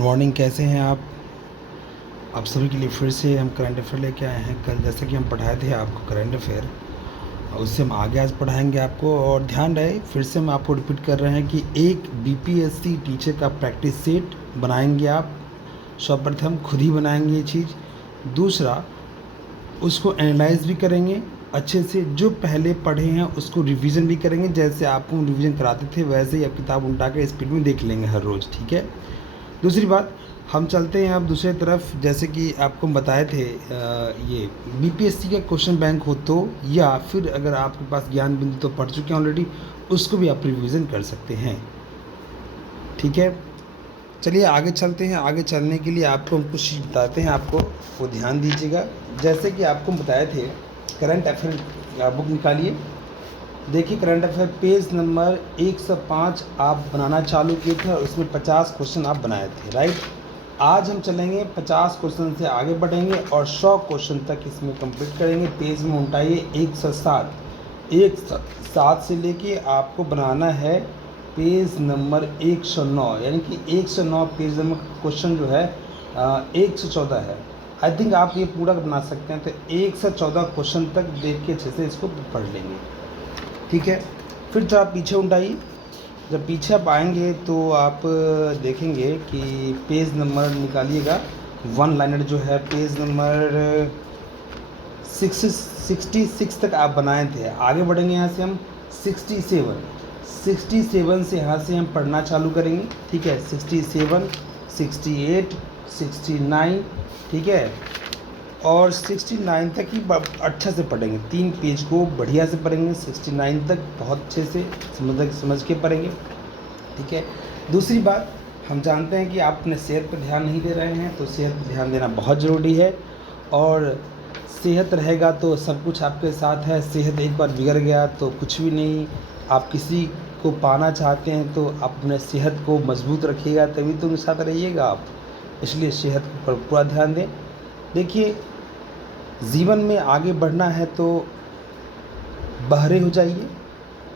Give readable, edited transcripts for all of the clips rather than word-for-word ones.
Morning, कैसे हैं आप सभी के लिए फिर से हम करंट अफेयर लेके आए हैं। कल जैसे कि हम पढ़ाए थे आपको करंट अफेयर, उससे हम आगे आज पढ़ाएंगे आपको। और ध्यान रहे, फिर से हम आपको रिपीट कर रहे हैं कि एक बीपीएससी टीचर का प्रैक्टिस सेट बनाएंगे आप। सर्वप्रथम खुद ही बनाएंगे ये चीज़। दूसरा, उसको एनालाइज भी करेंगे अच्छे से, जो पहले पढ़े हैं उसको रिवीजन भी करेंगे। जैसे आपको रिवीजन कराते थे वैसे ही आप किताब उल्टा के स्पीड में देख लेंगे हर रोज़, ठीक है। दूसरी बात, हम चलते हैं अब दूसरी तरफ। जैसे कि आपको हम बताए थे, ये बीपीएससी का क्वेश्चन बैंक हो तो, या फिर अगर आपके पास ज्ञान बिंदु तो पढ़ चुके हैं ऑलरेडी, उसको भी आप रिवीजन कर सकते हैं, ठीक है। चलिए आगे चलते हैं। आगे चलने के लिए आपको हम कुछ बताते हैं, आपको वो ध्यान दीजिएगा। जैसे कि आपको बताए थे, करंट अफेयर बुक निकालिए। देखिए करंट अफेयर पेज नंबर 105 आप बनाना चालू किए थे और उसमें 50 क्वेश्चन आप बनाए थे, राइट। आज हम चलेंगे 50 क्वेश्चन से आगे बढ़ेंगे और 100 क्वेश्चन तक इसमें कंप्लीट करेंगे। पेज में उल्टाइए 107 से लेके आपको बनाना है पेज नंबर 109, यानी कि 109 पेज नंबर क्वेश्चन जो है 114 है। आई थिंक आप ये पूरा बना सकते हैं, तो 114 क्वेश्चन तक देख के अच्छे से इसको पढ़ लेंगे, ठीक है। फिर जो आप पीछे उठाइए, जब पीछे आप आएंगे तो आप देखेंगे कि पेज नंबर निकालिएगा, वन लाइनर जो है पेज नंबर 66 तक आप बनाए थे। आगे बढ़ेंगे यहाँ से हम 67 से यहाँ से हम पढ़ना चालू करेंगे, ठीक है। 67, 68, 69, ठीक है, और 69 तक ही अच्छा से पढ़ेंगे। 3 पेज को बढ़िया से पढ़ेंगे, 69 तक बहुत अच्छे से समझ के पढ़ेंगे, ठीक है। दूसरी बात, हम जानते हैं कि आप अपने सेहत पर ध्यान नहीं दे रहे हैं, तो सेहत पर ध्यान देना बहुत ज़रूरी है। और सेहत रहेगा तो सब कुछ आपके साथ है। सेहत एक बार बिगड़ गया तो कुछ भी नहीं। आप किसी को पाना चाहते हैं तो आप अपने सेहत को मजबूत रखिएगा, तभी तो उनके साथ रहिएगा आप। इसलिए सेहत पर पूरा ध्यान दें। देखिए, जीवन में आगे बढ़ना है तो बहरे हो जाइए,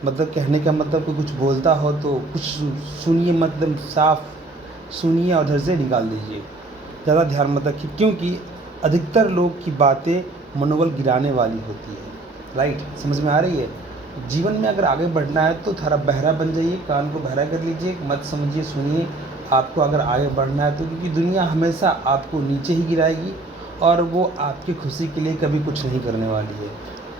मतलब कहने का मतलब कोई कुछ बोलता हो तो कुछ सुनिए, मतलब साफ सुनिए और उधर से निकाल दीजिए, ज़्यादा ध्यान मत रखिए, क्योंकि अधिकतर लोग की बातें मनोबल गिराने वाली होती है, राइट। समझ में आ रही है। जीवन में अगर आगे बढ़ना है तो थोड़ा बहरा बन जाइए, कान को बहरा कर लीजिए, मत समझिए, सुनिए। आपको अगर आगे बढ़ना है तो, क्योंकि दुनिया हमेशा आपको नीचे ही गिराएगी और वो आपकी खुशी के लिए कभी कुछ नहीं करने वाली है।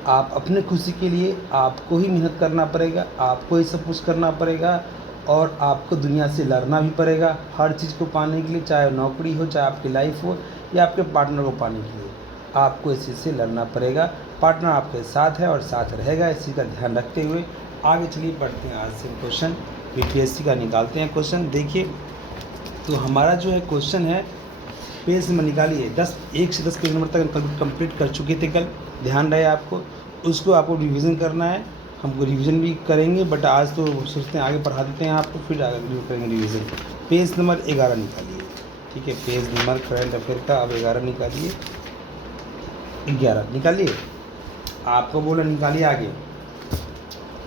आप अपने खुशी के लिए आपको ही मेहनत करना पड़ेगा, आपको ही सब कुछ करना पड़ेगा, और आपको दुनिया से लड़ना भी पड़ेगा हर चीज़ को पाने के लिए, चाहे नौकरी हो, चाहे आपकी लाइफ हो, या आपके पार्टनर को पाने के लिए आपको इस चीज़ से लड़ना पड़ेगा। पार्टनर आपके साथ है और साथ रहेगा, इसी का ध्यान रखते हुए आगे चलिए पढ़ते हैं। आज से क्वेश्चन बीपीएससी का निकालते हैं क्वेश्चन। देखिए, तो हमारा जो है क्वेश्चन है, पेज नंबर निकालिए 1 से 10 पेज नंबर तक हम कंप्लीट कर चुके थे कल। ध्यान रहे आपको, उसको आपको रिवीजन करना है। हमको रिवीजन भी करेंगे, बट आज तो सोचते हैं आगे पढ़ा देते हैं आपको, फिर आगे करेंगे रिवीजन। पेज नंबर 11 निकालिए, ठीक है। पेज नंबर करंट अफेयर का अब 11 निकालिए, 11 निकालिए। आपको बोला निकालिए आगे,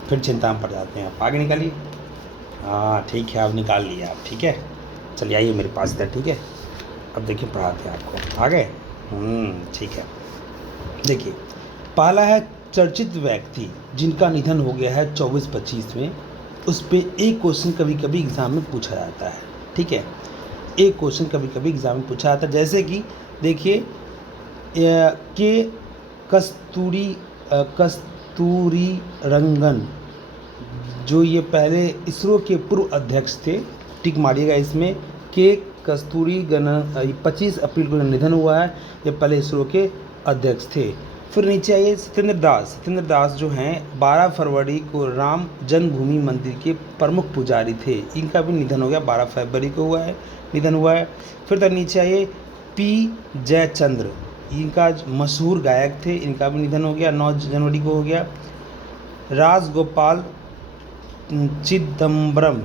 फिर चिंता में पड़ जाते हैं आप। आगे निकालिए, हाँ ठीक है, अब निकाल लिया आप, ठीक है। चलिए आइए मेरे पास इधर, ठीक है। अब देखिए पढ़ाते हैं आपको आगे, ठीक है। देखिए, पहला है चर्चित व्यक्ति जिनका निधन हो गया है 24-25 में, उस पर एक क्वेश्चन कभी कभी एग्ज़ाम में पूछा जाता है, ठीक है। एक क्वेश्चन कभी कभी एग्ज़ाम में पूछा जाता है, जैसे कि देखिए के कस्तूरी रंगन, जो ये पहले इसरो के पूर्व अध्यक्ष थे, टिक मारिएगा इसमें, के कस्तूरी रंगन 25 अप्रैल को निधन हुआ है। ये पहले इसरो के अध्यक्ष थे। फिर नीचे आइए, सत्येंद्र दास जो हैं 12 फरवरी को राम जन्मभूमि मंदिर के प्रमुख पुजारी थे, इनका भी निधन हो गया, 12 फरवरी को निधन हुआ है। फिर तक नीचे आइए, पी जयचंद्र, इनका मशहूर गायक थे, इनका भी निधन हो गया, 9 जनवरी को हो गया। राजगोपाल चिदम्बरम,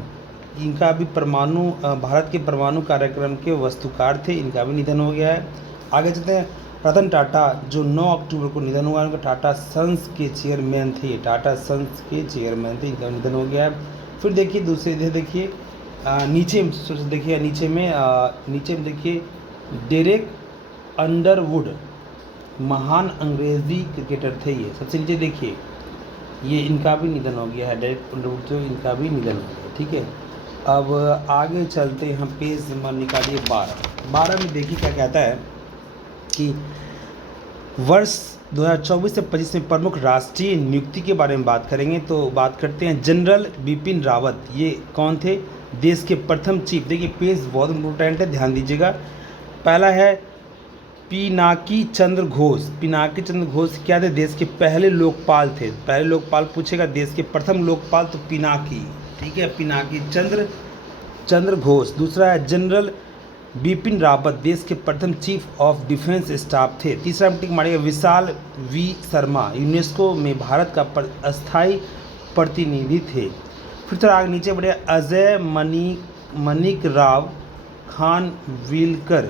इनका भी भारत के परमाणु कार्यक्रम के वस्तुकार थे, इनका भी निधन हो गया है। आगे चलते हैं, रतन टाटा जो 9 अक्टूबर को निधन हुआ, उनका टाटा सन्स के चेयरमैन थे, इनका निधन हो गया है। फिर देखिए दूसरे इधर देखिए, नीचे देखिए, नीचे में देखिए डेरेक अंडरवुड, महान अंग्रेज़ी क्रिकेटर थे ये। सबसे नीचे देखिए, ये इनका भी निधन हो गया है, डेरेक अंडरवुड जो, इनका भी निधन हो गया। ठीक है, अब आगे चलते हैं हम, पेज नंबर निकालिए 12 में देखिए क्या कहता है कि वर्ष 2024 से 25 में प्रमुख राष्ट्रीय नियुक्ति के बारे में बात करेंगे। तो बात करते हैं जनरल बिपिन रावत। ये कौन थे? देश के प्रथम चीफ। देखिए पेज बहुत इंपॉर्टेंट है, ध्यान दीजिएगा। पहला है पिनाकी चंद्र घोष। पिनाकी चंद्र घोष क्या थे? देश के पहले लोकपाल थे। पहले लोकपाल पूछेगा, देश के प्रथम लोकपाल तो पिनाकी, ठीक है, पिनाकी चंद्र घोष। दूसरा है जनरल बिपिन रावत, देश के प्रथम चीफ ऑफ डिफेंस स्टाफ थे। तीसरा टिक मारिएगा विशाल वी शर्मा, यूनेस्को में भारत का अस्थायी प्रतिनिधि थे। फिर थोड़ा आगे नीचे बढ़े, अजय मणिक राव खानविलकर,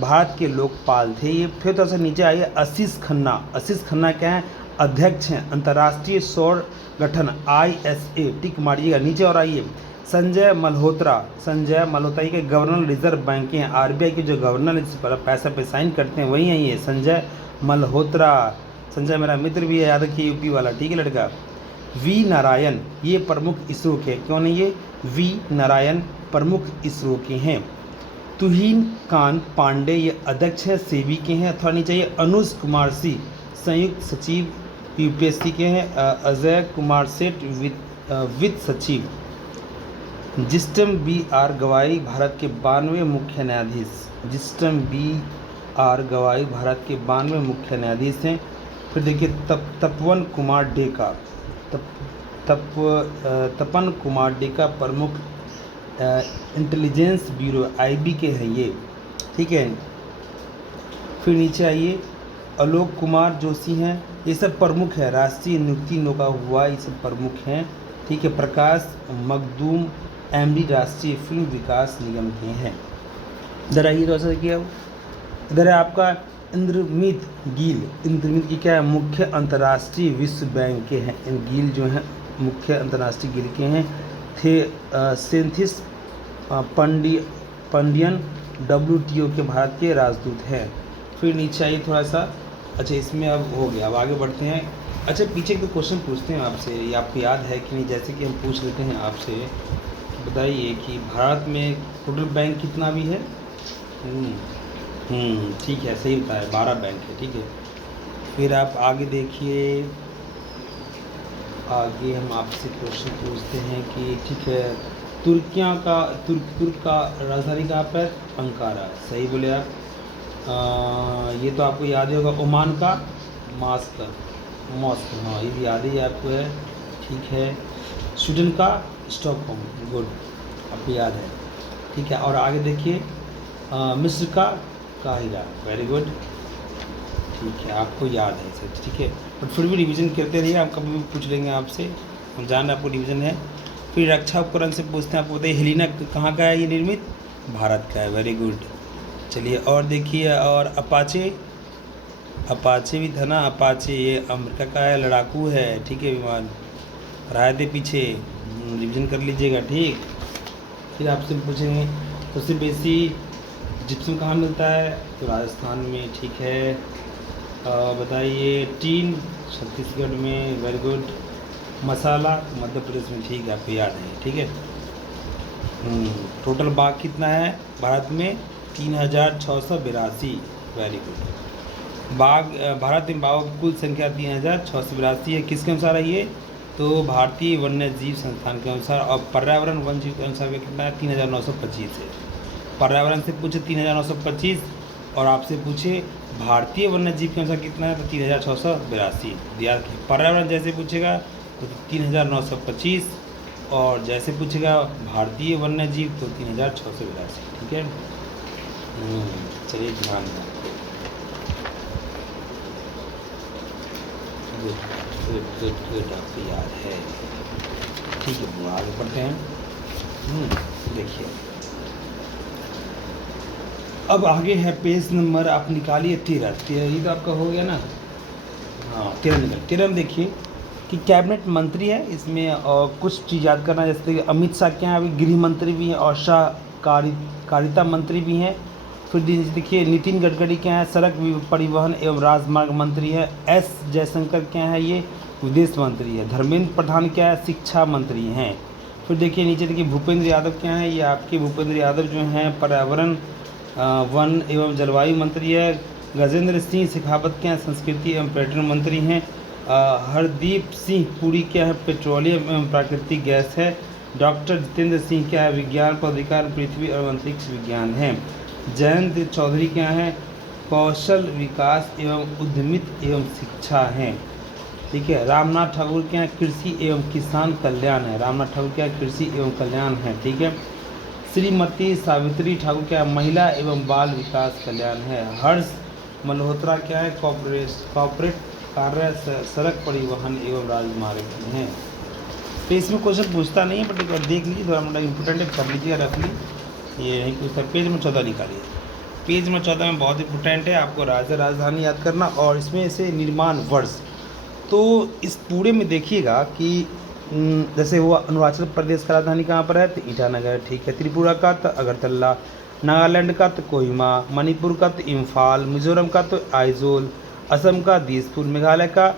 भारत के लोकपाल थे ये। फिर थोड़ा सा नीचे आइए, आशीष खन्ना क्या है? अध्यक्ष हैं अंतर्राष्ट्रीय सौर गठन ISA, टिक मारिएगा। नीचे और आइए, संजय मल्होत्रा के गवर्नर रिजर्व बैंक के हैं। RBI के जो गवर्नर इस पर पैसा पे साइन करते हैं वही हैं ये, संजय मल्होत्रा। संजय मेरा मित्र भी है, याद रखिए, यूपी वाला, ठीक है लड़का। वी नारायण, ये प्रमुख इसरो के, कौन है ये? वी नारायण प्रमुख इसरो के हैं। तुहिन कांत पांडे, ये अध्यक्ष हैं सेबी के हैं। अथवा नीचे ये अनुज कुमार सिंह, संयुक्त सचिव UPSC के हैं। अजय कुमार सेठ वित्त सचिव। जिस्टम BR गवाई, भारत के 92वें मुख्य न्यायाधीश। जिस्टम BR गवाई भारत के 92वें मुख्य न्यायाधीश हैं। फिर देखिए तपन कुमार डेका प्रमुख इंटेलिजेंस ब्यूरो IB के हैं ये, ठीक है। फिर नीचे आइए, आलोक कुमार जोशी हैं, ये सब प्रमुख है, राष्ट्रीय नियुक्ति नौका हुआ, ये सब प्रमुख हैं, ठीक है। प्रकाश मखदूम MD राष्ट्रीय फिल्म विकास निगम के हैं। इधर आइए, तो ऐसा किया, इधर है आपका इंद्रमित गिल। इंद्रमित की क्या है? मुख्य अंतर्राष्ट्रीय विश्व बैंक के हैं। इन गिल जो हैं मुख्य अंतर्राष्ट्रीय गिल के हैं। थे सेंथिस पंडियन WTO के भारत के राजदूत हैं। फिर नीचे आइए थोड़ा सा, अच्छा इसमें अब हो गया, अब आगे बढ़ते हैं। अच्छा पीछे के क्वेश्चन पूछते हैं आपसे, ये आपको याद है कि नहीं? जैसे कि हम पूछ लेते हैं आपसे, बताइए कि भारत में टोटल बैंक कितना भी है? ठीक है, सही बताया, 12 बैंक है, ठीक है। फिर आप आगे देखिए, आगे हम आपसे क्वेश्चन पूछते हैं कि ठीक है, तुर्क का राजधानी कहाँ पर? अंकारा, सही बोले आप। ये तो आपको याद ही होगा, ओमान का मस्कट, हाँ ये भी याद ही आपको है, ठीक है। स्वीडन का स्टॉकहोम, गुड, आपको याद है, ठीक है। और आगे देखिए, मिस्र का काहिरा, वेरी गुड, ठीक है, आपको याद है सर, ठीक है। बट फिर भी रिवीजन करते रहिए, हम कभी भी पूछ लेंगे आपसे, हम जान रहे आपको रिवीजन है। फिर रक्षा उपकरण से पूछते हैं, आपको बताइए हेलिना कहाँ का है ये निर्मित? भारत का है, वेरी गुड। चलिए और देखिए, और अपाचे भी था ना, अपाचे ये अमेरिका का है, लड़ाकू है, ठीक है, विमान रायते पीछे, रिवीजन कर लीजिएगा, ठीक। फिर आपसे पूछेंगे सबसे बेसी जिप्सम कहाँ मिलता है? तो राजस्थान में, ठीक है। बताइए टीन छत्तीसगढ़ में, वेरी गुड। मसाला मध्य प्रदेश में, ठीक है, आपको याद है, ठीक है। टोटल बाघ कितना है भारत में? 3682, वेरी गुड। बाघ, भारत में बाघों की कुल संख्या 3682 है, किसके अनुसार है ये? तो भारतीय वन्य जीव संस्थान के अनुसार। और पर्यावरण वन जीव के अनुसार कितना है? 3925 है। पर्यावरण से पूछे 3925, और आपसे पूछे भारतीय वन्य जीव के अनुसार कितना है, तो 3682। याद रखिए, पर्यावरण जैसे पूछेगा तो 3925, और जैसे पूछेगा भारतीय वन्य जीव तो 3682, ठीक है। चलिए ध्यान दें, गुड, आपको याद है, ठीक है। वो आगे बढ़ते हैं, देखिए अब आगे है पेज नंबर, आप निकालिए 13, ये तो आपका हो गया ना, हाँ 13 निकल। 13 में देखिए कि कैबिनेट मंत्री है इसमें, और कुछ चीज़ याद करना, जैसे कि अमित शाह क्या हैं, अभी गृह मंत्री भी हैं, और शाह कारिता मंत्री भी हैं। फिर देखिए नितिन गडकरी क्या है, सड़क परिवहन एवं राजमार्ग मंत्री है। एस जयशंकर क्या है, ये विदेश मंत्री है। धर्मेंद्र प्रधान क्या है, शिक्षा मंत्री हैं। फिर देखिए नीचे देखिए भूपेंद्र यादव क्या है, ये आपके भूपेंद्र यादव जो हैं पर्यावरण वन एवं जलवायु मंत्री है। गजेंद्र सिंह शेखावत क्या हैं, संस्कृति एवं पर्यटन मंत्री हैं। हरदीप सिंह पुरी क्या है, पेट्रोलियम एवं प्राकृतिक गैस है। डॉक्टर जितेंद्र सिंह क्या है, विज्ञान पदाधिकार पृथ्वी और अंतरिक्ष विज्ञान है। जयंत चौधरी क्या है, कौशल विकास एवं उद्यमित एवं शिक्षा है। ठीक है। रामनाथ ठाकुर क्या है, कृषि एवं किसान कल्याण है। रामनाथ ठाकुर क्या है, कृषि एवं कल्याण है। ठीक है। श्रीमती सावित्री ठाकुर क्या है, महिला एवं बाल विकास कल्याण है। हर्ष मल्होत्रा क्या है, कॉर्पोरेट कार्य सड़क परिवहन एवं राजमार्ग हैं। तो इसमें क्वेश्चन पूछता नहीं है, बट एक बार देख लीजिए, थोड़ा मोटा इंपॉर्टेंट है, कर लीजिए, रख लीजिए। ये नहीं पूछता। पेज नंबर 14 निकालिए। पेज नंबर 14 में बहुत इंपॉर्टेंट है, आपको राज्य राजधानी याद करना, और इसमें से निर्माण वर्ष। तो इस पूरे में देखिएगा कि जैसे वो अरुणाचल प्रदेश का राजधानी कहाँ पर है, तो ईटानगर। ठीक है। त्रिपुरा का तो अगरतला, नागालैंड का तो कोहिमा, मणिपुर का तो इम्फाल, मिजोरम का तो आइजोल, असम का दिसपुर, मेघालय का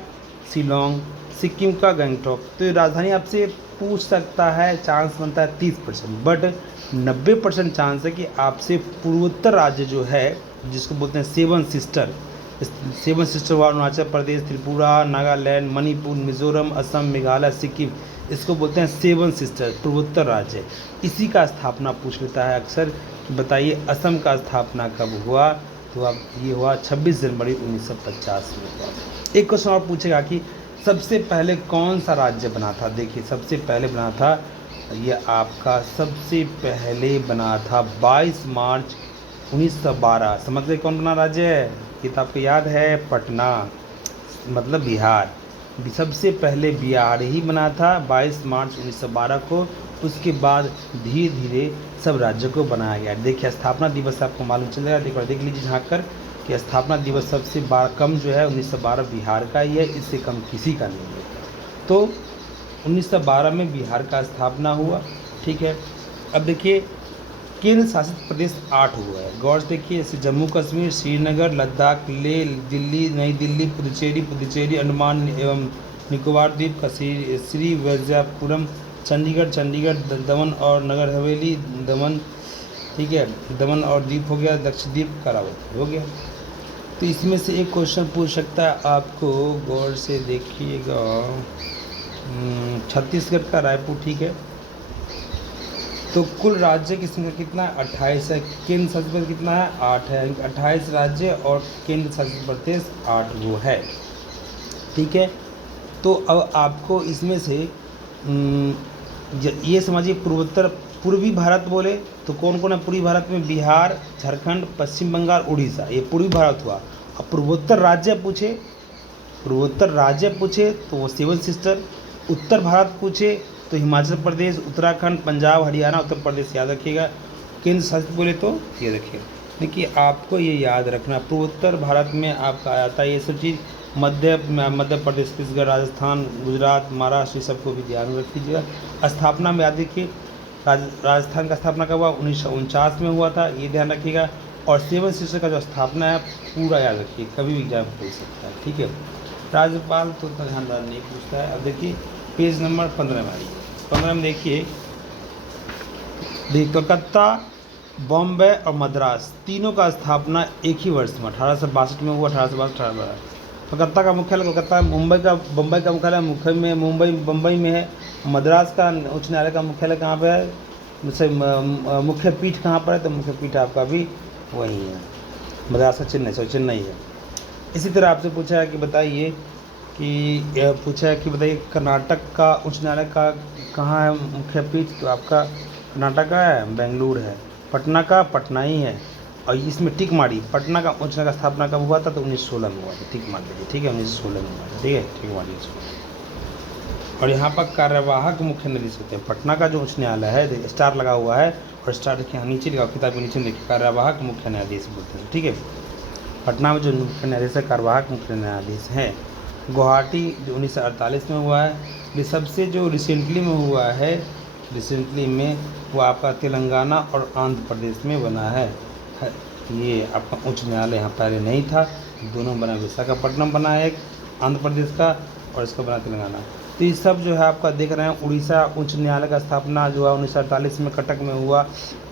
शिलोंग, सिक्किम का गंगटोक। तो ये राजधानी आपसे पूछ सकता है, चांस बनता है 30%, बट 90% चांस है कि आपसे पूर्वोत्तर राज्य जो है, जिसको बोलते हैं सेवन सिस्टर हुआ, अरुणाचल प्रदेश, त्रिपुरा, नागालैंड, मणिपुर, मिजोरम, असम, मेघालय, सिक्किम, इसको बोलते हैं सेवन सिस्टर, पूर्वोत्तर राज्य। इसी का स्थापना पूछ लेता है अक्सर। बताइए असम का स्थापना कब हुआ, तो अब ये हुआ 26 जनवरी 1950 में हुआ। एक क्वेश्चन और पूछेगा कि सबसे पहले कौन सा राज्य बना था। देखिए सबसे पहले बना था, ये आपका सबसे पहले बना था 22 मार्च 1912। समझ गए कौन बना राज्य है, ये तो आपको याद है, पटना, मतलब बिहार। सबसे पहले बिहार ही बना था 22 मार्च 1912 को। उसके बाद धीरे धीरे सब राज्यों को बनाया गया। देखिए स्थापना दिवस आपको मालूम चलेगा, एक बार देख लीजिए झाँक कर कि स्थापना दिवस सबसे कम जो है 1912 बिहार का ही है, इससे कम किसी का नहीं है। तो 1912 में बिहार का स्थापना हुआ। ठीक है। अब देखिए केंद्र शासित प्रदेश 8 हुआ है, गौर से देखिए, जैसे जम्मू कश्मीर, श्रीनगर, लद्दाख, लेह, दिल्ली, नई दिल्ली, पुदुचेरी, अंडमान एवं निकोबार द्वीप, श्रीविजयपुरम, चंडीगढ़, दमन और नगर हवेली, दमन। ठीक है। दमन और द्वीप हो गया, लक्षद्वीप, करावल हो गया। तो इसमें से एक क्वेश्चन पूछ सकता है आपको, गौर से देखिएगा, छत्तीसगढ़ का रायपुर। ठीक है। तो कुल राज्य की संख्या कितना है, 28 है। केंद्र शासित प्रदेश कितना है, 8 है। 28 राज्य और केंद्र शासित प्रदेश 8 वो है। ठीक है। तो अब आपको इसमें से ये समझिए, पूर्वी भारत बोले तो कौन कौन है पूर्वी भारत में, बिहार, झारखंड, पश्चिम बंगाल, उड़ीसा, ये पूर्वी भारत हुआ। अब पूर्वोत्तर राज्य पूछे तो वो सेवन सिस्टर। उत्तर भारत पूछे तो हिमाचल प्रदेश, उत्तराखंड, पंजाब, हरियाणा, उत्तर प्रदेश याद रखिएगा। केंद्र शासित बोले तो ये रखिए। देखिए आपको ये याद रखना, पूर्वोत्तर भारत में आपका आता है ये सब चीज़, मध्य प्रदेश, छत्तीसगढ़, राजस्थान, गुजरात, महाराष्ट्र, सबको भी ध्यान में रख लीजिएगा। स्थापना में याद रखिए, राजस्थान का स्थापना कब हुआ, 1949 में हुआ था, ये ध्यान रखिएगा। और सेवन सिस्टर का जो स्थापना है पूरा याद रखिए, कभी भी एग्जाम पूछ सकता है। ठीक है। राज्यपाल तो उतना ध्यानदार नहीं पूछता है। अब देखिए पेज नंबर 15 में आइए। 15 में देखिए कलकत्ता, बॉम्बे और मद्रास तीनों का स्थापना एक ही वर्ष में 1862 में हुआ। 1862 कलकत्ता का मुख्यालय कलकत्ता, बम्बई का मुख्यालय मुंबई में है। मद्रास का उच्च न्यायालय का मुख्यालय कहाँ पे है, जैसे मुख्य पीठ कहाँ पर है, तो मुख्य पीठ आपका भी वही है, मद्रास का चेन्नई है। इसी तरह आपसे पूछा है कि बताइए बताइए कर्नाटक का उच्च न्यायालय का कहाँ है मुख्य पीठ, तो आपका कर्नाटक का है, बेंगलुरु है। पटना का पटना ही है। और इसमें टिक मारी, पटना का उच्च न्यायालय का स्थापना कब हुआ था, तो 1916 में हुआ था। टिक मार लीजिए। ठीक है। 1916 में हुआ था। ठीक है। टिक मार लीजिए। और यहाँ पर कार्यवाहक मुख्य न्यायाधीश होते हैं। पटना का जो उच्च न्यायालय है, देखिए स्टार लगा हुआ है, और स्टार देखिए यहाँ नीचे लिखा, किताब के नीचे देखिए, कार्यवाहक मुख्य न्यायाधीश बोलते हैं। ठीक है। पटना में जो मुख्य न्यायाधीश है, कार्यवाहक मुख्य न्यायाधीश हैं। गुवाहाटी जो 1948 में हुआ है। ये सबसे जो रिसेंटली में हुआ है, रिसेंटली में वो आपका तेलंगाना और आंध्र प्रदेश में बना है। ये आपका उच्च न्यायालय यहाँ पहले नहीं था, दोनों बना, विशाखापट्टनम बना है एक आंध्र प्रदेश का, और इसका बना तेलंगाना। तो ये सब जो है आपका देख रहे हैं, उड़ीसा उच्च न्यायालय का स्थापना जो है 1948 में कटक में हुआ,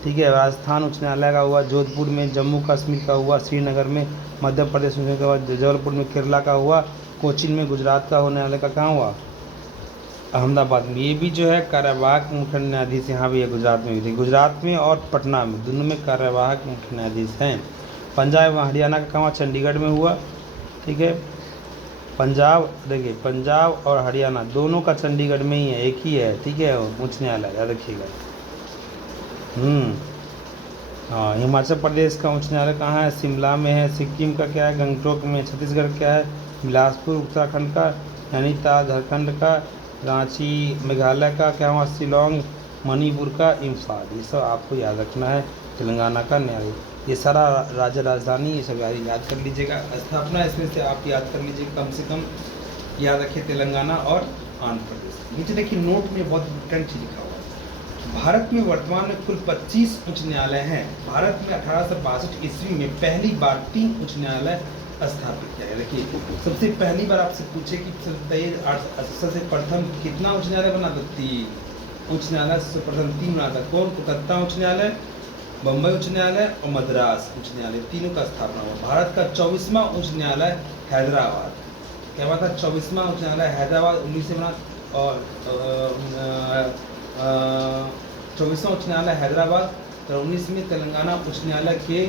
ठीक है। राजस्थान उच्च न्यायालय का हुआ जोधपुर में, जम्मू कश्मीर का हुआ श्रीनगर में, मध्य प्रदेश में का हुआ जबलपुर में, केरला का हुआ, कोचीन में, गुजरात का न्यायालय का कहाँ हुआ, अहमदाबाद में। ये भी जो है कार्यवाहक मुख्य न्यायाधीश यहाँ भी है, गुजरात में भी थे, गुजरात में और पटना में, दोनों में कार्यवाहक मुख्य न्यायाधीश हैं। पंजाब हरियाणा का कहाँ हुआ, चंडीगढ़ में हुआ, ठीक है। पंजाब देखिए, पंजाब और हरियाणा दोनों का चंडीगढ़ में ही है, एक ही है, ठीक है, उच्च न्यायालय, याद रखिएगा। हाँ, हिमाचल प्रदेश का उच्च न्यायालय कहाँ है, शिमला में है। सिक्किम का क्या है, गंगटोक में। छत्तीसगढ़ क्या है, बिलासपुर उत्तराखंड का। नैनीताल झारखंड का। रांची मेघालय का क्या हुआ, शिलोंग मणिपुर का। इम्फाल, ये सब आपको याद रखना है। तेलंगाना का न्यायालय, ये सारा राज्य राजधानी, ये सब याद कर लीजिएगा। स्थापना इसमें से आप याद कर लीजिए, कम से कम याद रखिए तेलंगाना और आंध्र प्रदेश। नीचे देखिए नोट में बहुत इंपॉर्टेंट चीज़ लिखा हुआ है। भारत में वर्तमान में कुल 25 उच्च न्यायालय हैं। भारत में 1862 ईस्वी में पहली बार 3 उच्च न्यायालय स्थापित किया गया। देखिए, सबसे पहली बार आपसे पूछे कि सबसे प्रथम कितना उच्च न्यायालय बना था, 3 उच्च न्यायालय सबसे प्रथम 3 बना था। कौन, कोलकाता उच्च न्यायालय, बम्बई उच्च न्यायालय और मद्रास उच्च न्यायालय, तीनों का स्थापना हुआ। भारत का 24वां उच्च न्यायालय हैदराबाद, क्या बात है, 24वां उच्च न्यायालय हैदराबाद 19 से बना, और 24वां उच्च न्यायालय हैदराबाद 19 में तेलंगाना उच्च न्यायालय के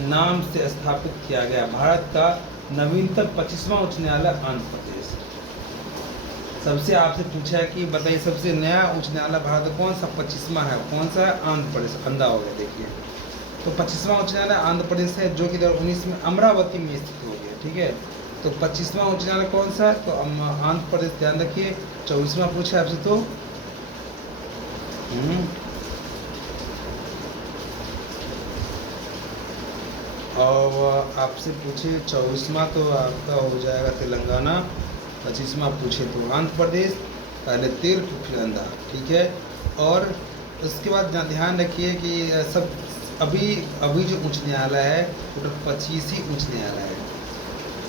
नाम से स्थापित किया गया। भारत का नवीनतम 25वां उच्च न्यायालय आंध्र प्रदेश। सबसे आपसे पूछा है कि बताइए सबसे नया उच्च न्यायालय भारत का कौन सा 25वां है, कौन सा है, आंध्र प्रदेश। अंधा हो गया, देखिए तो 25वां उच्च न्यायालय आंध्र प्रदेश है, जो कि 2019 में अमरावती में स्थित हो गया, ठीक है। तो 25वां उच्च न्यायालय कौन सा है, तो आंध्र प्रदेश, ध्यान रखिए। 24वां पूछा आपसे, तो और आपसे पूछे 24वां तो आपका हो जाएगा तेलंगाना, 25वां पूछे तो आंध्र प्रदेश, पहले तेल फिर अंधा, ठीक है। और उसके बाद ध्यान रखिए कि सब अभी जो उच्च न्यायालय है टोटल 25 ही उच्च न्यायालय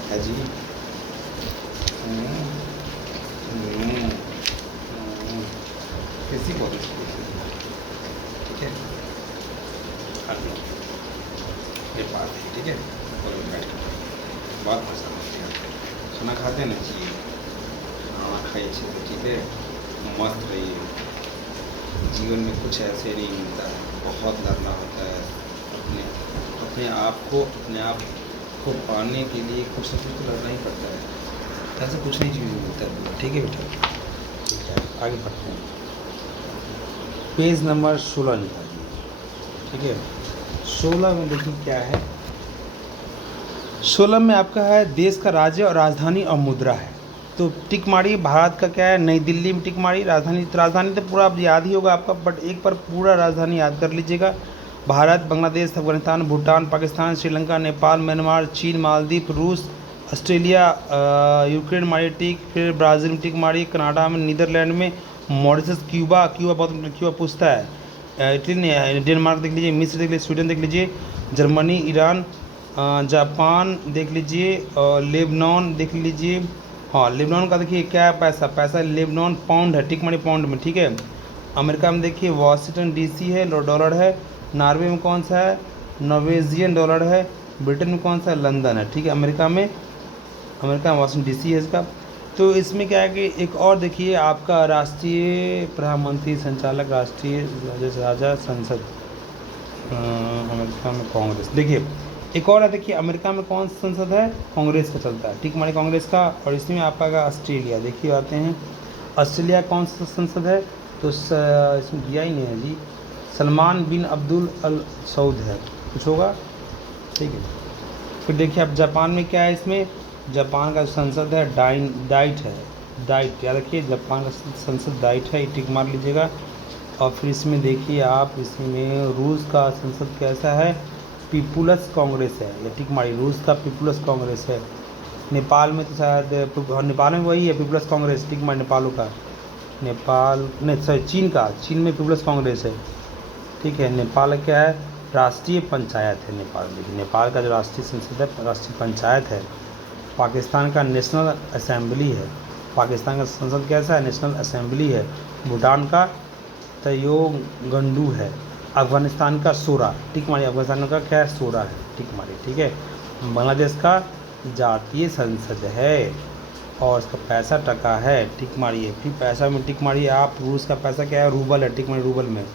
है जी। किसी को ठीक है, ये बात है, ठीक है। बहुत पसंद होती है, खाना खाते हैं ना जी, खाना खाइए अच्छे से, ठीक है, मस्त रहिए। जीवन में कुछ ऐसे नहीं मिलता है, बहुत लड़ना होता है अपने आप को पाने के लिए, कुछ ना कुछ तो लड़ना ही पड़ता है, ऐसा कुछ नहीं चीज़ मिलता है, ठीक है बेटा। ठीक है, आगे बढ़ते हैं। पेज नंबर 16 निकालिए, ठीक है। 16 में देखिए क्या है, 16 में आपका है देश का राज्य और राजधानी और मुद्रा है। तो टिक मारिए, भारत का क्या है, नई दिल्ली में टिक मारिए। राजधानी तो पूरा आप याद ही होगा आपका, बट एक बार पूरा राजधानी याद कर लीजिएगा। भारत, बांग्लादेश, अफगानिस्तान, भूटान, पाकिस्तान, श्रीलंका, नेपाल, म्यांमार, चीन, मालदीव, रूस, ऑस्ट्रेलिया, यूक्रेन मारिए टिक, फिर ब्राज़ील में टिक मारिए, कनाडा में, नीदरलैंड में, मॉरिशस, क्यूबा क्यूबा पूछता है, इटली, डेनमार्क देख लीजिए, मिस्र देख लीजिए, स्वीडन देख लीजिए, जर्मनी, ईरान, जापान देख लीजिए, और लेबनान देख लीजिए। हाँ, लेबनान का देखिए क्या है, पैसा लेबनान पाउंड है, टिक मारिए पाउंड में, ठीक है। अमेरिका में देखिए वाशिंगटन डीसी है, डॉलर है। नॉर्वे में कौन सा है, नॉर्वेजियन डॉलर है। ब्रिटेन में कौन सा है, लंदन है, ठीक है। अमेरिका में वाशिंगटन डीसी है इसका। तो इसमें क्या है कि एक और देखिए आपका राष्ट्रीय प्रधानमंत्री, संचालक, राष्ट्रीय राजा, संसद, अमेरिका में कांग्रेस। देखिए एक और है, देखिए अमेरिका में कौन सा संसद है, कांग्रेस का चलता है, ठीक हमारे कांग्रेस का। और इसमें आपका ऑस्ट्रेलिया, देखिए आते हैं ऑस्ट्रेलिया कौन सा संसद है, तो इसमें दिया ही नहीं है जी, सलमान बिन अब्दुल अल सऊद है, कुछ होगा, ठीक है। फिर देखिए अब जापान में क्या है, इसमें जापान का संसद है डाइट है, डाइट याद रखिए, जापान का संसद डाइट है, टिक मार लीजिएगा। और फिर इसमें देखिए आप, इसमें रूस का संसद कैसा है, पीपुल्स कांग्रेस है, या टिक मारिए, रूस का पीपुल्स कांग्रेस है। नेपाल में तो शायद नेपाल में वही है पीपल्स कांग्रेस, ठीक मार नेपालों का, नेपाल नहीं सॉरी चीन में पीपल्स कांग्रेस है, ठीक है। नेपाल क्या है, राष्ट्रीय पंचायत है नेपाल में, नेपाल का जो राष्ट्रीय संसद है राष्ट्रीय पंचायत है। पाकिस्तान का नेशनल असेंबली है, पाकिस्तान का संसद कैसा है, नेशनल असेंबली है। भूटान का तयोगंडू है। अफ़गानिस्तान का सोरा, टिक मारिए, अफ़गानिस्तान का क्या है, सोरा है, टिक मारिए, ठीक है। बांग्लादेश का जातीय संसद है और इसका पैसा टका है, टिक मारिए। फिर पैसा में टिक मारिए आप, रूस का पैसा क्या है, रूबल है, टिक मारिए रूबल में,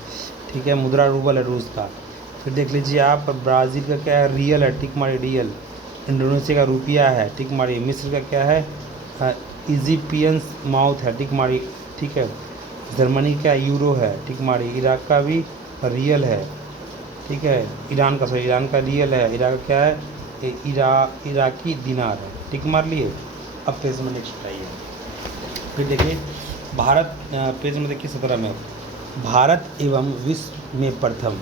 ठीक है, मुद्रा रूबल है रूस का। फिर देख लीजिए आप, ब्राज़ील का क्या है, रियल है, टिक मारिए रियल। इंडोनेशिया का रुपया है, टिक मारिए। मिस्र का क्या है, इजिप्शियन माउथ है, टिक मारिए, ठीक है। जर्मनी का यूरो है, टिक मारिए। इराक का भी रियल है, ठीक है। ईरान का रियल है। इराक का क्या है, इराकी दिनार है, टिक मार लिए। अब पेज में नेक्स्ट आइए, फिर देखिए भारत, पेज में देखिए 17 में, भारत एवं विश्व में प्रथम।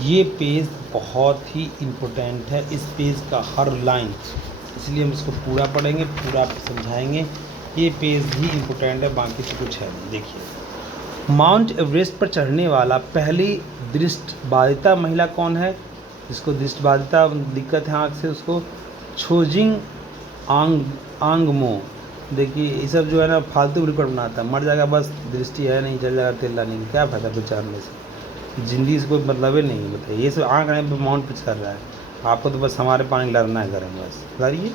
ये पेज बहुत ही इम्पोर्टेंट है, इस पेज का हर लाइन, इसलिए हम इसको पूरा पढ़ेंगे, पूरा समझाएंगे। ये पेज ही इम्पोर्टेंट है, बाकी तो कुछ है नहीं। देखिए, माउंट एवरेस्ट पर चढ़ने वाला पहली दृष्टिबाधिता महिला कौन है, जिसको दृष्टिबाधिता दिक्कत है आँख से, उसको छोजिंग आंगमो। देखिए ये सब जो है ना फालतू रिकॉर्ड बनाता है, मर जाएगा बस, दृष्टि है नहीं, चल जाएगा तेल नहीं, क्या फ़ायदा कुछ चढ़ने से, ज़िंदगी से कोई मतलब ही नहीं। बताइए ये सब आँख नहीं पे माउंट पे चढ़ रहा है, आपको तो बस हमारे पानी लड़ना है घर में, बस लड़िए,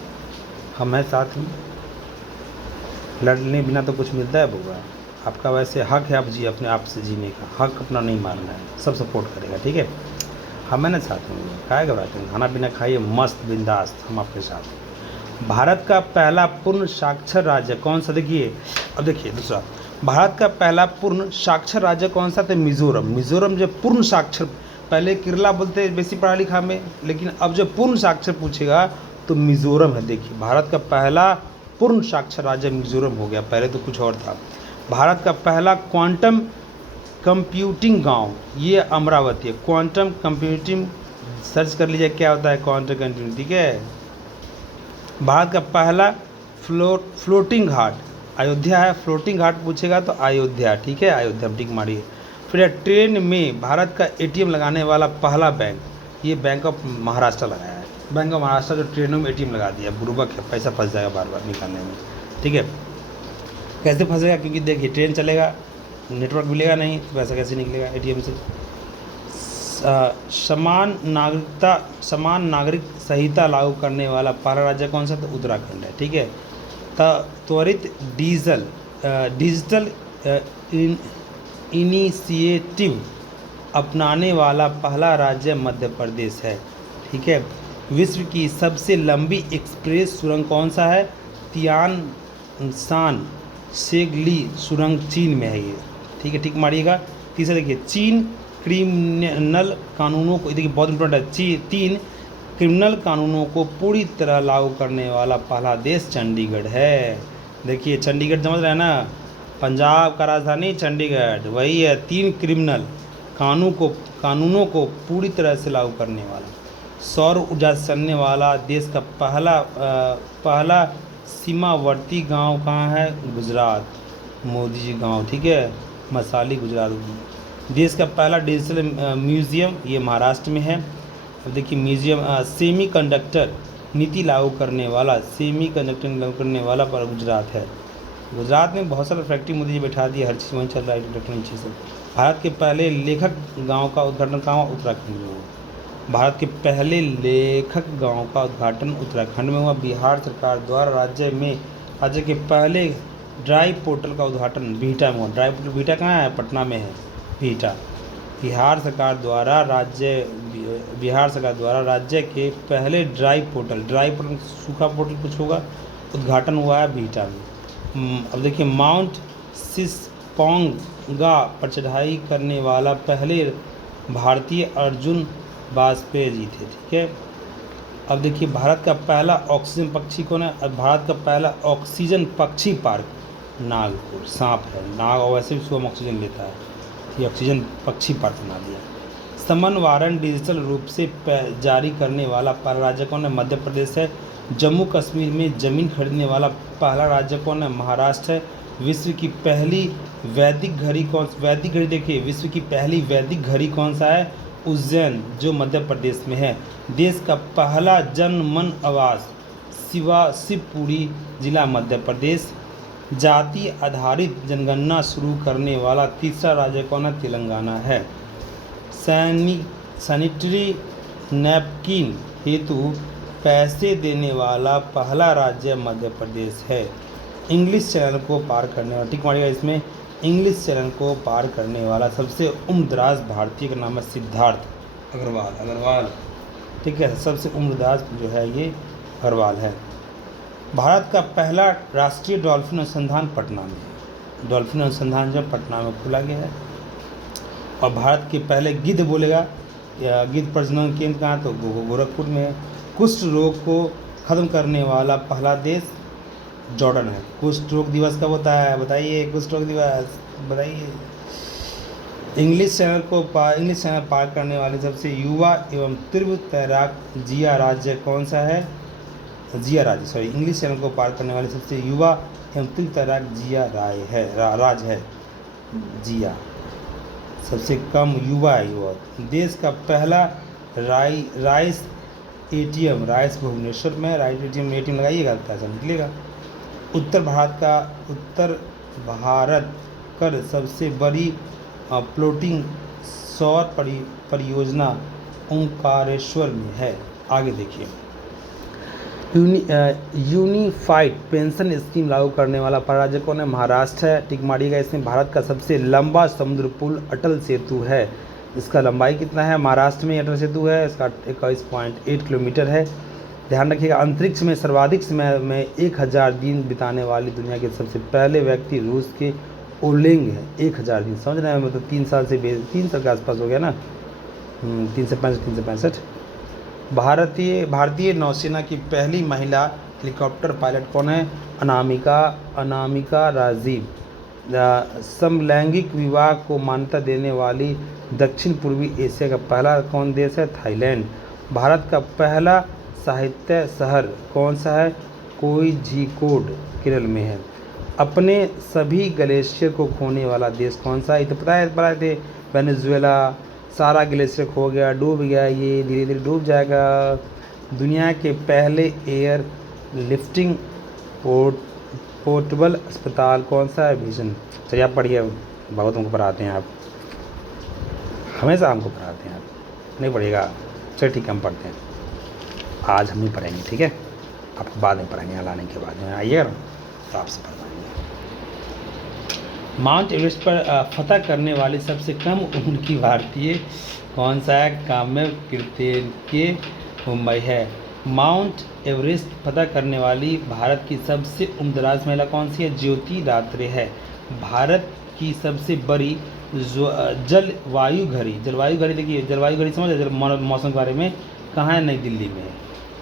हम हैं साथ में, लड़ने बिना तो कुछ मिलता है बुआ। आपका वैसे हक है आप जी अपने आप से जीने का, हक अपना नहीं मारना है, सब सपोर्ट करेगा, ठीक है। हम है ना साथ में, क्या घबराते हैं, खाना पीना खाइए मस्त बिंदास, हम आपके साथ। भारत का पहला पूर्ण साक्षर राज्य कौन सा, देखिए अब देखिए दूसरा, भारत का पहला पूर्ण साक्षर राज्य कौन सा, तो मिज़ोरम। मिज़ोरम जो पूर्ण साक्षर, पहले केरला बोलते बेसिक पढ़ा लिखा में, लेकिन अब जो पूर्ण साक्षर पूछेगा तो मिज़ोरम है। देखिए भारत का पहला पूर्ण साक्षर राज्य मिज़ोरम हो गया, पहले तो कुछ और था। भारत का पहला क्वांटम कंप्यूटिंग गांव, ये अमरावती है। क्वांटम कंप्यूटिंग सर्च कर लीजिए क्या होता है क्वांटम कंप्यूटिंग, ठीक है। भारत का पहला फ्लोटिंग घाट अयोध्या है, फ्लोटिंग घाट पूछेगा तो अयोध्या, ठीक है, अयोध्या टिक मारिए। फिर ट्रेन में भारत का एटीएम लगाने वाला पहला बैंक, ये बैंक ऑफ महाराष्ट्र लगाया है, बैंक ऑफ महाराष्ट्र जो ट्रेनों में एटीएम लगा दिया, बुर्बक है, पैसा फंस जाएगा बार बार निकालने में, ठीक है। कैसे फंसेगा, क्योंकि देखिए ट्रेन चलेगा, नेटवर्क मिलेगा नहीं तो पैसा कैसे निकलेगा एटीएम से। समान नागरिक संहिता लागू करने वाला पहला राज्य कौन सा, तो उत्तराखंड है, ठीक है। त्वरित डिजिटल इनिशिएटिव अपनाने वाला पहला राज्य मध्य प्रदेश है, ठीक है। विश्व की सबसे लंबी एक्सप्रेस सुरंग कौन सा है, तियानशान सेगली सुरंग चीन में है ये, ठीक है, ठीक मारिएगा। तीसरा देखिए, चीन क्रिमिनल कानूनों को, देखिए बहुत इंपॉर्टेंट है, 3 क्रिमिनल कानूनों को पूरी तरह लागू करने वाला पहला देश चंडीगढ़ है। देखिए चंडीगढ़ समझ रहे हैं ना, पंजाब का राजधानी चंडीगढ़, वही है। 3 क्रिमिनल कानूनों को पूरी तरह से लागू करने वाला, सौर ऊर्जा से चलने वाला देश का पहला सीमावर्ती गांव कहाँ है, गुजरात, मोदी जी गांव, ठीक है, मसाली गुजरात। देश का पहला डिजिटल म्यूज़ियम ये महाराष्ट्र में है। अब देखिए म्यूज़ियम सेमी कंडक्टर नीति लागू करने वाला, पर गुजरात है। गुजरात में बहुत सारा फैक्ट्री मोदी जी बैठा दिए, हर चीज़ वहीं चल रहा है, इलेक्ट्रॉनिक चीज़। भारत के पहले लेखक गांव का उद्घाटन कहाँ हुआ, उत्तराखंड में हुआ। भारत के पहले लेखक गांव का उद्घाटन उत्तराखंड में हुआ। बिहार सरकार द्वारा राज्य के पहले ड्राई पोर्टल का उद्घाटन बिहटा में हुआ। ड्राई पोर्टल बिहटा कहाँ है, पटना में है बिहटा। बिहार सरकार द्वारा राज्य के पहले ड्राई पोर्टल सूखा पोर्टल कुछ होगा, उद्घाटन हुआ है बिहटा में। अब देखिए माउंट सिस्पोंगा पर चढ़ाई करने वाला पहले भारतीय अर्जुन वाजपेयी जी थे, ठीक है। अब देखिए भारत का पहला ऑक्सीजन पक्षी कौन है, भारत का पहला ऑक्सीजन पक्षी पार्क नागपुर, सांप है, नाग और वैसे भी सुबह ऑक्सीजन लेता है, ये ऑक्सीजन पक्षी पार्क बना दिया। समन वारंट डिजिटल रूप से जारी करने वाला पहला राज्य कौन है? मध्य प्रदेश है। जम्मू कश्मीर में ज़मीन खरीदने वाला पहला राज्य कौन है? महाराष्ट्र है। विश्व की पहली वैदिक घड़ी वैदिक घड़ी देखिए, विश्व की पहली वैदिक घड़ी कौन सा है? उज्जैन, जो मध्य प्रदेश में है। देश का पहला जन मन आवास शिवपुरी जिला मध्य प्रदेश। जाति आधारित जनगणना शुरू करने वाला तीसरा राज्य कौन है? तेलंगाना है। सैनिटरी नैपकिन हेतु पैसे देने वाला पहला राज्य मध्य प्रदेश है। इंग्लिश चैनल को पार करने वाला, ठीक मानिएगा इसमें, इंग्लिश चैनल को पार करने वाला सबसे उम्रदराज भारतीय का नाम है सिद्धार्थ अग्रवाल, ठीक है। सबसे उम्रदराज जो है ये अग्रवाल है। भारत का पहला राष्ट्रीय डॉल्फिन अनुसंधान पटना में है। डॉल्फिन अनुसंधान जो पटना में खोला गया है। और भारत के पहले गिद्ध बोलेगा या गिद्ध प्रजनन केंद्र कहाँ? तो गोरखपुर में है। कुष्ठ रोग को खत्म करने वाला पहला देश जॉर्डन है। कुष्ठ रोग दिवस कब होता है? बताइए, कुष्ठ रोग दिवस बताइए। इंग्लिश चैनल पार करने वाले सबसे युवा एवं तीव्र तैराक जिया राज्य कौन सा है? इंग्लिश चैनल को पार करने वाले सबसे युवा एवं तीव्र तैराक जिया राज है। जिया सबसे कम युवा युवक। देश का पहला राइस भुवनेश्वर में, राइस एटीएम लगाइएगा पैसा निकलेगा। उत्तर भारत कर सबसे बड़ी फ्लोटिंग सौर परियोजना ओंकारेश्वर में है। आगे देखिए, यूनिफाइड पेंशन स्कीम लागू करने वाला पहला राज्य कौन है? महाराष्ट्र है। टिक मारिएगा इसमें। भारत का सबसे लंबा समुद्र पुल अटल सेतु है। इसका लंबाई कितना है? महाराष्ट्र में अटल सेतु है, इसका 21.8 किलोमीटर है। ध्यान रखिएगा, अंतरिक्ष में सर्वाधिक समय में 1000 दिन बिताने वाली दुनिया के सबसे पहले व्यक्ति रूस के ओलेंग है। 1000 दिन, समझ रहे हैं? मतलब 3 साल के आसपास हो गया ना, 365। भारतीय नौसेना की पहली महिला हेलीकॉप्टर पायलट कौन है? अनामिका राजीव। समलैंगिक विवाह को मान्यता देने वाली दक्षिण पूर्वी एशिया का पहला कौन देश है? थाईलैंड। भारत का पहला साहित्य शहर कौन सा है? कोझिकोड, केरल में है। अपने सभी ग्लेशियर को खोने वाला देश कौन सा है? ये तो पता थे, वेनेजुएला। सारा ग्लेशियर खो गया, डूब गया, ये धीरे धीरे डूब जाएगा। दुनिया के पहले एयर लिफ्टिंग पोर्टेबल अस्पताल कौन सा है? विजन। चलिए आप पढ़िए, बहुत हमको पढ़ाते हैं आप, हमेशा हमको पढ़ाते हैं आप, नहीं पढ़िएगा। चलिए ठीक है, हम पढ़ते हैं। आज हम नहीं पढ़ेंगे, ठीक है, आपको बाद में पढ़ेंगे, यहाँ लाने के बाद में आइएगा तो आपसे पढ़वाएंगे। माउंट एवरेस्ट पर फतह करने वाली सबसे कम उम्र की भारतीय कौन सा है? काम्य कीर्तिन के मुंबई है। माउंट एवरेस्ट फतह करने वाली भारत की सबसे उम्रदराज महिला कौन सी है? ज्योति रात्रे है। भारत की सबसे बड़ी जलवायु घड़ी देखिए, जलवायु घड़ी समझ है, मौसम के बारे में, कहाँ है? नई दिल्ली में है।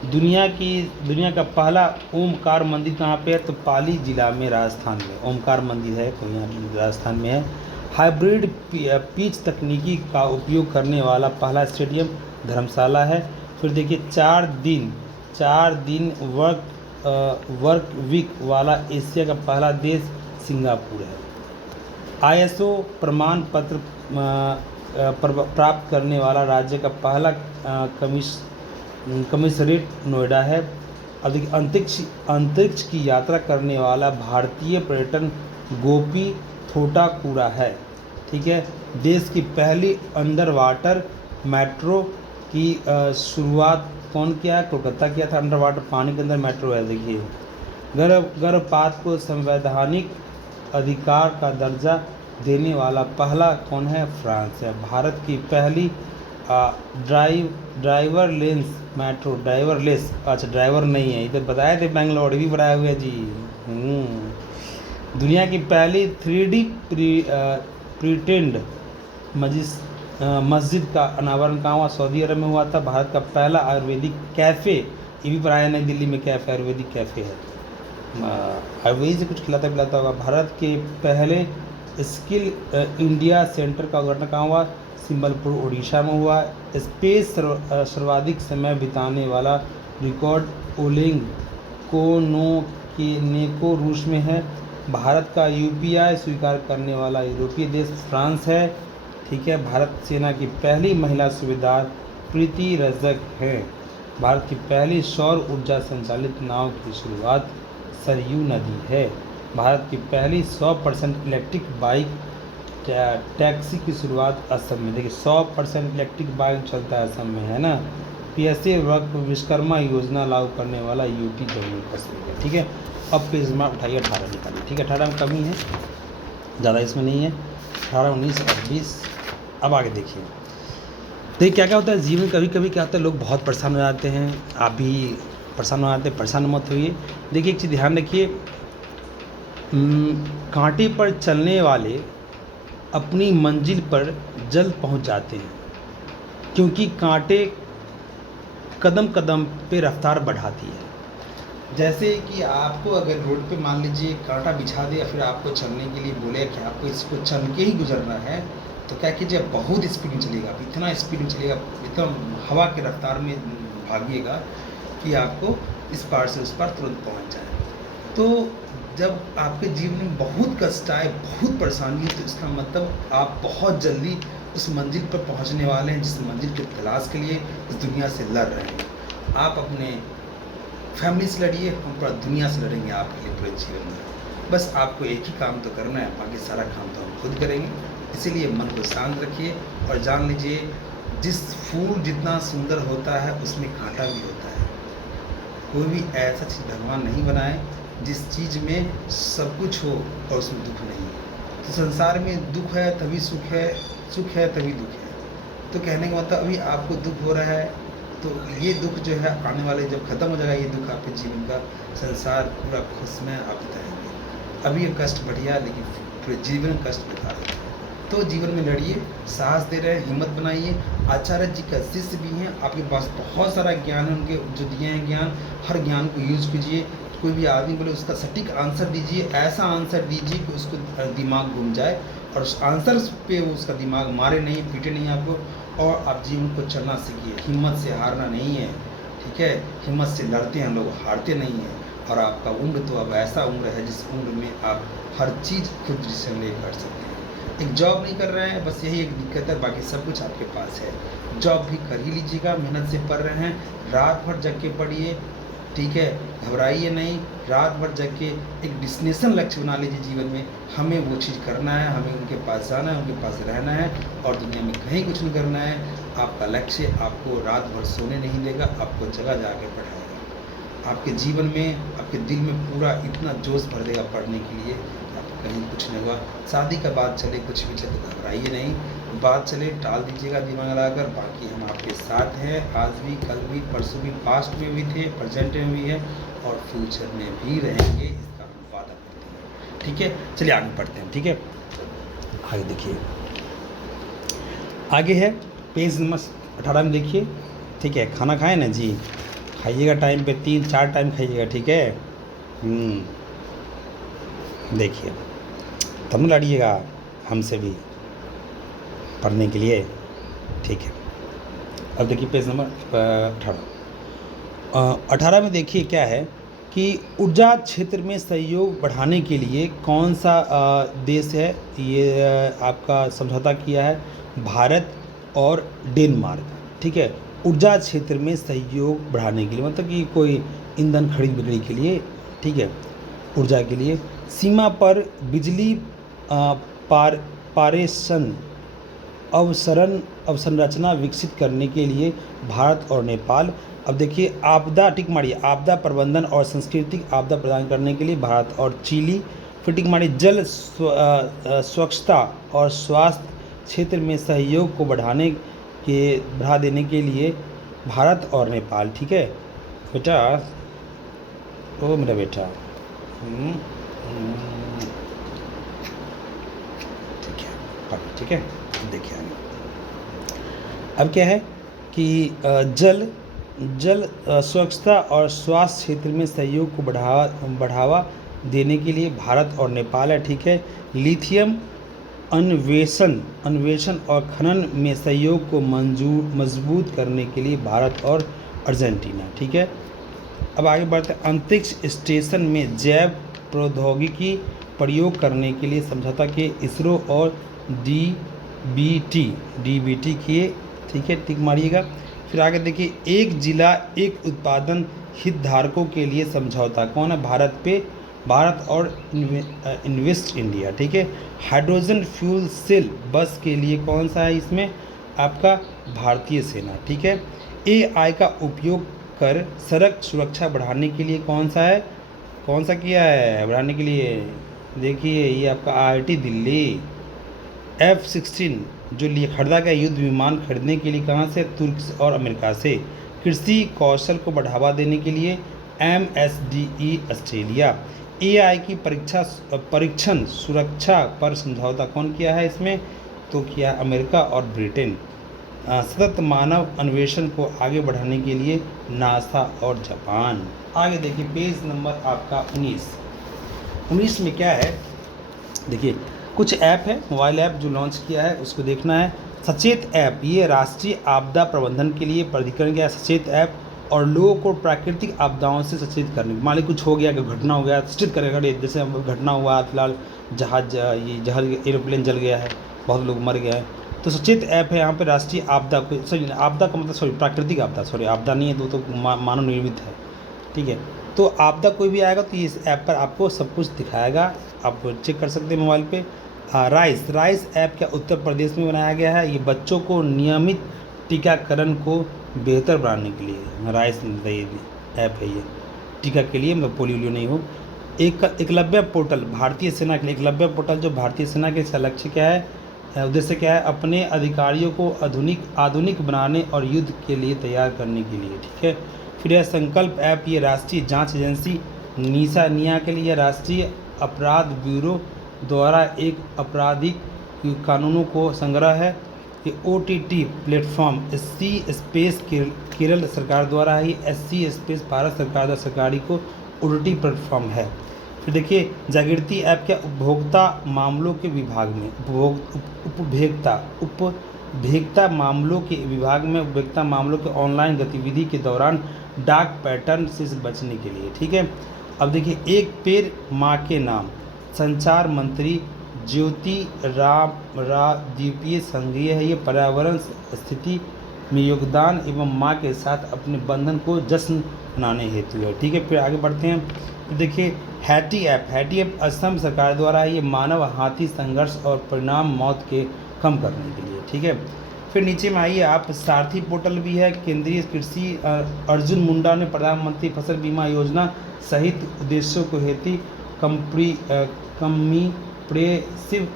दुनिया का पहला ओमकार मंदिर कहाँ पे है? तो पाली जिला में, राजस्थान में ओमकार मंदिर है, कोई यहाँ राजस्थान में है। हाइब्रिड पिच तकनीकी का उपयोग करने वाला पहला स्टेडियम धर्मशाला है। फिर देखिए, 4 दिन वर्क वीक वाला एशिया का पहला देश सिंगापुर है। ISO प्रमाण पत्र प्राप्त करने वाला राज्य का पहला कमिश्नरेट नोएडा है। अंतरिक्ष की यात्रा करने वाला भारतीय पर्यटन गोपी थोटाकुरा है, ठीक है। देश की पहली अंडर वाटर मेट्रो की शुरुआत कौन किया है? कोलकाता किया था। अंडर वाटर, पानी के अंदर मेट्रो है। देखिए, गर्भपात को संवैधानिक अधिकार का दर्जा देने वाला पहला कौन है? फ्रांस है। भारत की पहली ड्राइवरलेस मेट्रो, ड्राइवर नहीं है, इधर बताए थे, बेंगलोर भी बनाए हुए जी। दुनिया की पहली 3D प्रिटेंड मस्जिद का अनावरण कहाँ हुआ? सऊदी अरब में हुआ था। भारत का पहला आयुर्वेदिक कैफ़े, ये भी बनाया नई दिल्ली में, कैफ़े, आयुर्वेदिक कैफ़े है, आयुर्वेद से कुछ खिलाता होगा। भारत के पहले स्किल इंडिया सेंटर का उद्घाटन कहाँ हुआ? सिंबलपुर उड़ीसा में हुआ। स्पेस सर्वाधिक समय बिताने वाला रिकॉर्ड ओलेग कोनोनेको रूस में है। भारत का यूपीआई स्वीकार करने वाला यूरोपीय देश फ्रांस है। ठीक है। भारत सेना की पहली महिला सूबेदार प्रीति रजक है। भारत की पहली सौर ऊर्जा संचालित नाव की शुरुआत सरयू नदी है। भारत की पहली 100% इलेक्ट्रिक बाइक टैक्सी की शुरुआत असम में। देखिए 100% इलेक्ट्रिक बाइक चलता है असम में, है ना। पीएसए वर्क विश्वकर्मा योजना लागू करने वाला यूपी जम्मू कश्मीर है। ठीक है। अब पेज में उठाइए 18 निकालिए। ठीक है। 18 में कमी है, ज़्यादा इसमें नहीं है। 18, 19 और 20। अब आगे देखिए। देखिए क्या क्या होता है जीवन, कभी कभी क्या होता है लोग बहुत परेशान हो जाते हैं। आप भी परेशान हो जाते हैं, परेशान मत होइए। देखिए एक चीज़ ध्यान रखिए, कांटे पर चलने वाले अपनी मंजिल पर जल्द पहुंच जाते हैं, क्योंकि कांटे कदम कदम पे रफ्तार बढ़ाती है। जैसे कि आपको अगर रोड पे मान लीजिए कांटा बिछा दे या फिर आपको चलने के लिए बोले कि आपको इसको चल के ही गुजरना है, तो क्या कीजिए, बहुत स्पीड में चलेगा, आप इतना स्पीड में चलेगा, इतना हवा की रफ्तार में भागिएगा कि आपको इस पार से उस पार तुरंत पहुंच जाए। तो जब आपके जीवन में बहुत कष्ट आए, बहुत परेशानी, तो इसका मतलब आप बहुत जल्दी उस मंजिल पर पहुंचने वाले हैं जिस मंजिल की तलाश के लिए इस दुनिया से लड़ रहे हैं। आप अपने फैमिली से लड़िए, हम पूरा दुनिया से लड़ेंगे आपके लिए पूरे जीवन में। बस आपको एक ही काम तो करना है, बाकी सारा काम तो हम खुद करेंगे। इसीलिए मन को शांत रखिए और जान लीजिए, जिस फूल जितना सुंदर होता है उसमें कांटा भी होता है। कोई भी ऐसा चीज़ भगवान नहीं बनाए जिस चीज़ में सब कुछ हो और उसमें दुख नहीं है। तो संसार में दुख है तभी सुख है, सुख है तभी दुख है। तो कहने का मतलब अभी आपको दुख हो रहा है, तो ये दुख जो है आने वाले जब ख़त्म हो जाएगा ये दुख आपके जीवन का, संसार पूरा खुशमय आप बिताएंगे। अभी ये कष्ट बढ़िया, लेकिन पूरे जीवन कष्ट बिता रहे हैं। तो जीवन में लड़िए, साहस दे रहे हैं, हिम्मत बनाइए। आचार्य जी का शिष्य भी हैं, आपके पास बहुत सारा ज्ञान है, उनके जो दिए हैं ज्ञान, हर ज्ञान को यूज़ कीजिए। कोई भी आदमी बोले उसका सटीक आंसर दीजिए, ऐसा आंसर दीजिए कि उसको दिमाग घूम जाए और उस आंसर पे उसका दिमाग मारे नहीं, पीटे नहीं आपको, और आप जीवन को चलना सीखिए। हिम्मत से हारना नहीं है, ठीक है। हिम्मत से लड़ते हैं लोग, हारते नहीं हैं। और आपका उम्र तो अब ऐसा उम्र है जिस उम्र में आप हर चीज़ खुद डिसीजन ले कर सकते हैं। एक जॉब नहीं कर रहे हैं, बस यही एक दिक्कत है, बाकी सब कुछ आपके पास है। जॉब भी कर ही लीजिएगा, मेहनत से पढ़ रहे हैं, रात भर जग के पढ़िए, ठीक है। घबराइए नहीं, रात भर जग के एक डेस्टिनेशन लक्ष्य बना लीजिए जीवन में, हमें वो चीज़ करना है, हमें उनके पास जाना है, उनके पास रहना है और दुनिया में कहीं कुछ नहीं करना है। आपका लक्ष्य आपको रात भर सोने नहीं देगा, आपको जगह जाके पढ़ाएगा। आपके जीवन में, आपके दिल में पूरा इतना जोश भर देगा पढ़ने के लिए, आपको कहीं कुछ नहीं होगा। शादी का बात चले, कुछ भी चले, घबराइए नहीं, बात चले टाल दीजिएगा दिमाग लगाकर। बाकी हम आपके साथ हैं, आज भी, कल भी, परसों भी, पास्ट में भी थे, प्रेजेंट में भी है और फ्यूचर में भी रहेंगे, इसका हम वादा करते हैं। ठीक है, चलिए आगे बढ़ते हैं। ठीक है, आगे देखिए, आगे है पेज नंबर 18 में देखिए। ठीक है, खाना खाएं ना जी, खाइएगा टाइम पे, 3-4 टाइम खाइएगा, ठीक है। देखिए तब न लड़िएगा हमसे भी पढ़ने के लिए, ठीक है। अब देखिए पेज नंबर 18 में देखिए क्या है कि ऊर्जा क्षेत्र में सहयोग बढ़ाने के लिए कौन सा देश है, ये आपका समझौता किया है भारत और डेनमार्क, ठीक है। ऊर्जा क्षेत्र में सहयोग बढ़ाने के लिए, मतलब कि कोई ईंधन खरीद बिक्री के लिए, ठीक है, ऊर्जा के लिए सीमा पर बिजली पारेषण अवसंरचना विकसित करने के लिए भारत और नेपाल। अब देखिए आपदा, टिक मारिए, आपदा प्रबंधन और सांस्कृतिक आपदा प्रदान करने के लिए भारत और चिली। फिर टिक मारिए, जल स्वच्छता और स्वास्थ्य क्षेत्र में सहयोग को बढ़ा देने के लिए भारत और नेपाल, ठीक है बेटा, ओ मेरा बेटा, ठीक है। देखिए आगे अब क्या है कि जल स्वच्छता और स्वास्थ्य क्षेत्र में सहयोग को बढ़ावा देने के लिए भारत और नेपाल है, ठीक है। लिथियम अन्वेषण और खनन में सहयोग को मजबूत करने के लिए भारत और अर्जेंटीना। ठीक है, अब आगे बढ़ते हैं। अंतरिक्ष स्टेशन में जैव प्रौद्योगिकी प्रयोग करने के लिए समझौता के इसरो और डीबीटी किए। ठीक है, टिक मारिएगा। फिर आगे देखिए, एक जिला एक उत्पादन हितधारकों के लिए समझौता कौन है? भारत और इन्वेस्ट इंडिया। ठीक है, हाइड्रोजन फ्यूल सेल बस के लिए कौन सा है? इसमें आपका भारतीय सेना। ठीक है, AI का उपयोग कर सड़क सुरक्षा बढ़ाने के लिए कौन सा किया है बढ़ाने के लिए? देखिए, ये आपका IIT दिल्ली। F-16 जो लिए खरीदा गया युद्ध विमान खरीदने के लिए कहाँ से? तुर्क और अमेरिका से। कृषि कौशल को बढ़ावा देने के लिए MSDE ऑस्ट्रेलिया। AI की परीक्षण सुरक्षा पर समझौता कौन किया है इसमें? तो किया अमेरिका और ब्रिटेन। सतत मानव अन्वेषण को आगे बढ़ाने के लिए नासा और जापान। आगे देखिए, पेज नंबर आपका 19 में क्या है? देखिए, कुछ ऐप है, मोबाइल ऐप जो लॉन्च किया है उसको देखना है। सचेत ऐप, ये राष्ट्रीय आपदा प्रबंधन के लिए प्राधिकरण किया है सचेत ऐप, और लोगों को प्राकृतिक आपदाओं से सचेत करने, मान ली कुछ हो गया, घटना हो गया, सचेत करेगा। जैसे घटना हुआ फिलहाल, जहाज एरोप्लेन जल गया है, बहुत लोग मर गए हैं, तो सचेत ऐप है यहाँ पे राष्ट्रीय आपदा का मतलब प्राकृतिक आपदा, आपदा नहीं है तो मानव निर्मित है। ठीक है, तो आपदा कोई भी आएगा तो इस ऐप पर आपको सब कुछ दिखाएगा, आप चेक कर सकते हैं मोबाइल पे। राइस ऐप क्या उत्तर प्रदेश में बनाया गया है? ये बच्चों को नियमित टीकाकरण को बेहतर बनाने के लिए राइस ऐप है, ये टीका के लिए, मतलब पोलियो नहीं हो। एकलव्य पोर्टल भारतीय सेना के लिए, एकलव्य पोर्टल जो भारतीय सेना के लक्ष्य क्या है, उद्देश्य क्या है? अपने अधिकारियों को आधुनिक बनाने और युद्ध के लिए तैयार करने के लिए। ठीक है, फिर यह संकल्प ऐप, ये राष्ट्रीय जांच एजेंसी निया के लिए, राष्ट्रीय अपराध ब्यूरो द्वारा एक आपराधिक कानूनों को संग्रह है। ये OTT platform SC space Kerala सरकार द्वारा ही, SC स्पेस भारत सरकार द्वारा सरकारी को OTT प्लेटफॉर्म है। फिर देखिए, जागृति ऐप क्या उपभोक्ता मामलों के विभाग में, उपभोक्ता मामलों के विभाग में उपभोक्ता मामलों के ऑनलाइन गतिविधि के दौरान डार्क पैटर्न से बचने के लिए। ठीक है, अब देखिए, एक पेड़ माँ के नाम, संचार मंत्री ज्योति रादित्य संघीय है, ये पर्यावरण स्थिति में योगदान एवं माँ के साथ अपने बंधन को जश्न मनाने हेतु है। ठीक है, फिर आगे बढ़ते हैं। तो देखिए, हैटी ऐप असम सरकार द्वारा ये मानव हाथी संघर्ष और परिणाम मौत के कम करने के लिए। ठीक है, फिर नीचे में आइए आप, सारथी पोर्टल भी है, केंद्रीय कृषि अर्जुन मुंडा ने प्रधानमंत्री फसल बीमा योजना सहित उद्देश्यों को हेतु कम्प्रिहेंसिव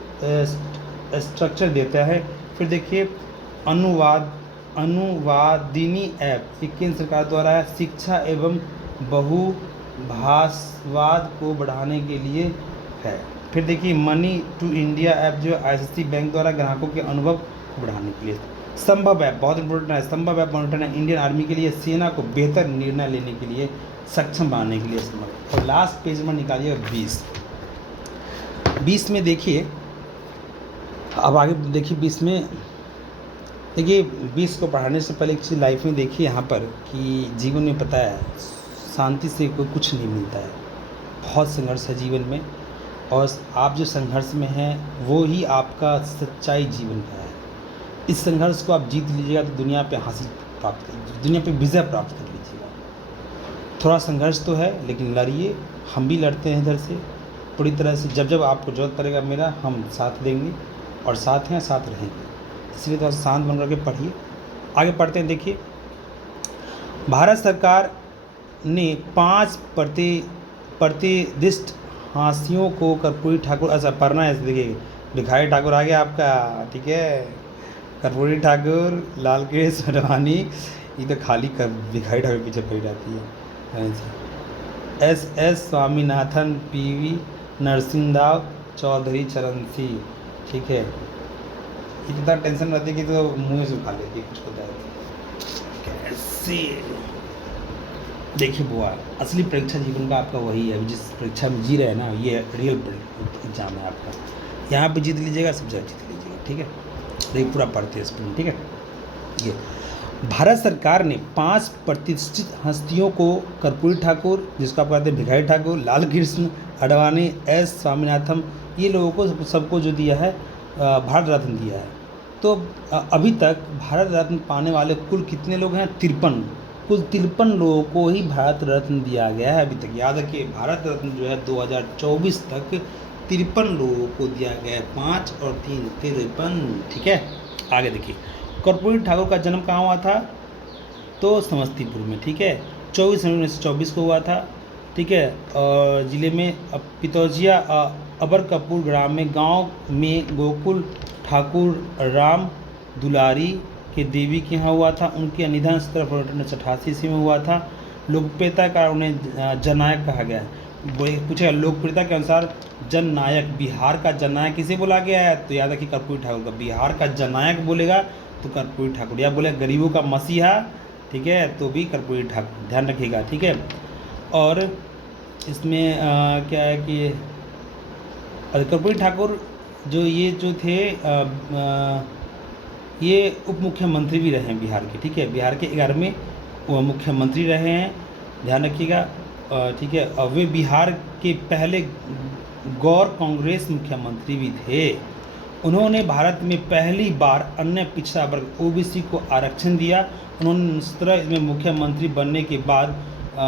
स्ट्रक्चर देता है। फिर देखिए, अनुवादिनी ऐप, ये केंद्र सरकार द्वारा शिक्षा एवं बहुभाषावाद को बढ़ाने के लिए है। फिर देखिए, मनी टू इंडिया ऐप जो ICICI बैंक द्वारा ग्राहकों के अनुभव को बढ़ाने के लिए। संभव ऐप बहुत इंपॉर्टेंट है, संभव ऐप मॉनिटर है इंडियन आर्मी के लिए, सेना को बेहतर निर्णय लेने के लिए सक्षम बनाने के लिए संभव। और लास्ट पेज में निकालिएगा 20 में देखिए, अब आगे देखिए 20 में देखिए, 20 को पढ़ाने से पहले एक चीज़ लाइफ में देखिए यहाँ पर कि जीवन में पता है शांति से कोई कुछ नहीं मिलता है, बहुत संघर्ष है जीवन में, और आप जो संघर्ष में हैं वो ही आपका सच्चाई जीवन का है। इस संघर्ष को आप जीत लीजिएगा तो दुनिया पे हासिल प्राप्त कर, दुनिया पे विजय प्राप्त कर लीजिएगा। थोड़ा संघर्ष तो है लेकिन लड़िए, हम भी लड़ते हैं इधर से पूरी तरह से। जब आपको जरूरत पड़ेगा मेरा, हम साथ देंगे और साथ हैं, साथ रहेंगे। इसलिए थोड़ा शांत बन करके पढ़िए। आगे पढ़ते हैं। देखिए, भारत सरकार ने 5 प्रतिष्ठित हाशियों को कर्पूरी ठाकुर, अच्छा पढ़ना है। देखिए, भिखारी ठाकुर आ गया आपका, ठीक है, कर्पूरी ठाकुर, लाल कृष्ण अडवाणी, ये तो खाली भिखारी ठाकुर पीछे पड़ी रहती है। SS स्वामीनाथन, PV नरसिंहराव, चौधरी चरण सिंह। ठीक है, इतना टेंशन रहती है कि तो मुँह से खा लेती है कुछ पता है कैसे। देखिए बुआ, असली परीक्षा जीवन का आपका वही है जिस परीक्षा में जी रहे हैं ना, ये रियल एग्जाम है आपका। यहाँ पे जीत लीजिएगा, सब जगह जीत लीजिएगा, ठीक है। देखिए पूरा पढ़ते हैं इस पर, ठीक है। ये भारत सरकार ने 5 प्रतिष्ठित हस्तियों को, कर्पूरी ठाकुर जिसको आप कहते हैं भिखारी ठाकुर, लाल कृष्ण आडवाणी, एस स्वामीनाथन, ये लोगों को सबको जो दिया है भारत रत्न दिया है। तो अभी तक भारत रत्न पाने वाले कुल कितने लोग हैं? 53। कुल 53 लोगों को ही भारत रत्न दिया गया है अभी तक। याद रखिए भारत रत्न जो है 2024 तक 53 लोगों को दिया गया है, 5 और 3 53, ठीक है। आगे देखिए कर्पूरी ठाकुर का जन्म कहाँ हुआ था? तो समस्तीपुर में, ठीक है। 24 जनवरी 1924 को हुआ था, ठीक है। और ज़िले में पितौजिया अबर कपूर ग्राम में गांव में गोकुल ठाकुर राम दुलारी के देवी के यहाँ हुआ था। उनके निधन 17 फरवरी 1988 ईस्वी में हुआ था। लोकप्रियता का उन्हें जननायक कहा गया है। पूछेगा लोकप्रियता के अनुसार जननायक, बिहार का जननायक किसे बोला गया है? तो याद रखिए कर्पूरी ठाकुर का। बिहार का जननायक बोलेगा तो कर्पूरी ठाकुर, या बोले गरीबों का मसीहा, ठीक है, तो भी कर्पूरी ठाकुर, ध्यान रखिएगा, ठीक है। और इसमें क्या है कि कर्पूरी ठाकुर जो ये जो थे ये उप मुख्यमंत्री भी रहे हैं बिहार के, ठीक है। बिहार के 11वें वो मुख्यमंत्री रहे हैं, ध्यान रखिएगा, ठीक है। और वे बिहार के पहले गौर कांग्रेस मुख्यमंत्री भी थे। उन्होंने भारत में पहली बार अन्य पिछड़ा वर्ग ओबीसी को आरक्षण दिया। उन्होंने 17 में मुख्यमंत्री बनने के बाद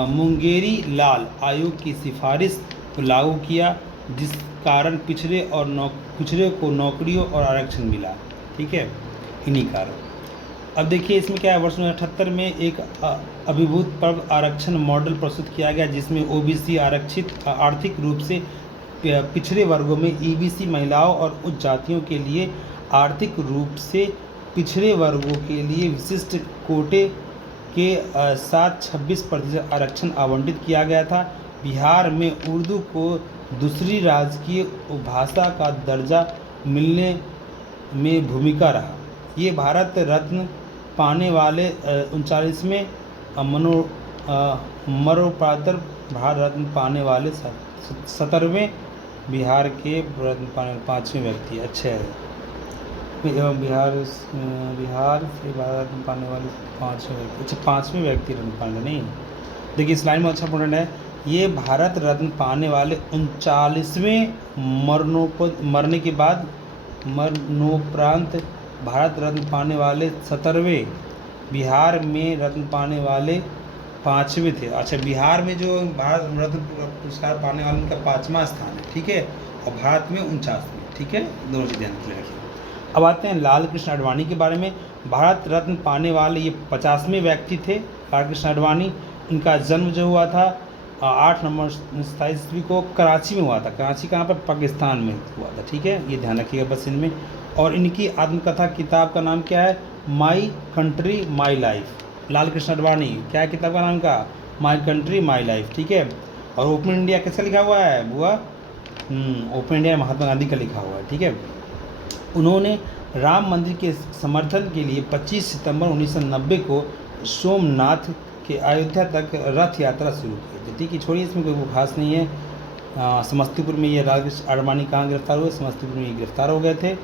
मुंगेरी लाल आयोग की सिफारिश को लागू किया, जिस कारण पिछड़े को नौकरियों और आरक्षण मिला, ठीक है, इन्हीं कारण। अब देखिए इसमें क्या है, वर्ष 1978 में एक अभिभूत पर्व आरक्षण मॉडल प्रस्तुत किया गया, जिसमें ओबीसी आरक्षित आर्थिक रूप से पिछड़े वर्गों में ईबीसी महिलाओं और उच्च जातियों के लिए आर्थिक रूप से पिछड़े वर्गों के लिए विशिष्ट कोटे के साथ 26% आरक्षण आवंटित किया गया था। बिहार में उर्दू को दूसरी राजकीय भाषा का दर्जा मिलने में भूमिका रहा। ये भारत रत्न पाने वाले 39वें मरणोत्तर भारत रत्न पाने वाले 17वें बिहार के रत्न पाने 5वें व्यक्ति। अच्छा है, बिहार से भारत रत्न पाने वाले 5वें व्यक्ति, अच्छा 5वें व्यक्ति रत्न पाने, नहीं देखिए इस लाइन में अच्छा पॉइंट है। ये भारत रत्न पाने वाले 39वें मरने के बाद मरणोपरांत भारत रत्न पाने वाले 17वें, बिहार में रत्न पाने वाले 5वें थे। अच्छा बिहार में जो भारत रत्न पुरस्कार पाने वाले उनका 5वां स्थान है, ठीक है, और भारत में 49वें, ठीक है, दोनों चीज़ ध्यान रखिए। अब आते हैं लाल कृष्ण आडवाणी के बारे में। भारत रत्न पाने वाले ये 50वें व्यक्ति थे लाल कृष्ण आडवाणी। इनका जन्म जो हुआ था 8 नवंबर 27 ईस्वी को कराची में हुआ था। कराची कहाँ पर? पाकिस्तान में हुआ था, ठीक है, ये ध्यान रखिएगा बस इनमें। और इनकी आत्मकथा किताब का नाम क्या है? My country my life. Lal Krishna Advani, क्या है किताब का नाम? का माई कंट्री माई लाइफ, ठीक है। और ओपन इंडिया किसका लिखा हुआ है बुआ? ओपन इंडिया महात्मा गांधी का लिखा हुआ है, ठीक है। उन्होंने राम मंदिर के समर्थन के लिए 25 सितंबर 1990 को सोमनाथ के अयोध्या तक रथ यात्रा शुरू की थी, ठीक है। छोड़िए इसमें कोई खास नहीं है। समस्तीपुर में ये लाल कृष्ण आडवाणी कहाँ गिरफ्तार हुए? समस्तीपुर में ये गिरफ्तार हो गए थे,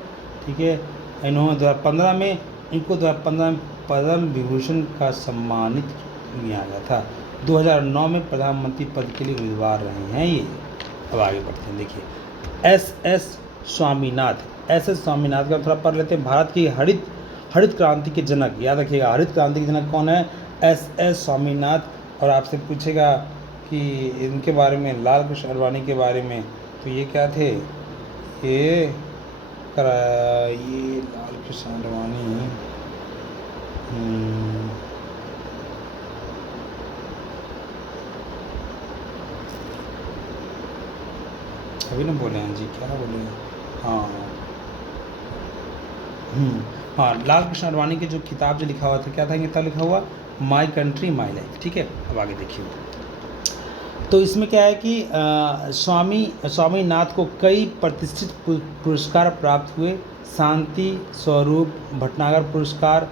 ठीक है। इन्होंने 2015 में इनको 2015 में पद्म विभूषण का सम्मानित किया गया था। 2009 में प्रधानमंत्री पद के लिए उम्मीदवार रहे हैं ये। अब आगे बढ़ते हैं, देखिए एस स्वामीनाथ का थोड़ा पढ़ लेते हैं। भारत की हरित क्रांति के जनक, याद रखिएगा हरित क्रांति के जनक कौन है? एस स्वामीनाथ। और आपसे पूछेगा कि इनके बारे में, लाल कृष्ण आडवाणी के बारे में, तो ये क्या थे? ये लाल कृष्ण आडवाणी अभी ना बोले हैं जी, क्या बोले? हाँ, लाल कृष्ण आडवाणी के जो किताब जो लिखा हुआ था, क्या था किताब लिखा हुआ? माई कंट्री माई लाइफ, ठीक है। अब आगे देखिए, तो इसमें क्या है कि स्वामीनाथ को कई प्रतिष्ठित पुरस्कार प्राप्त हुए। शांति स्वरूप भटनागर पुरस्कार,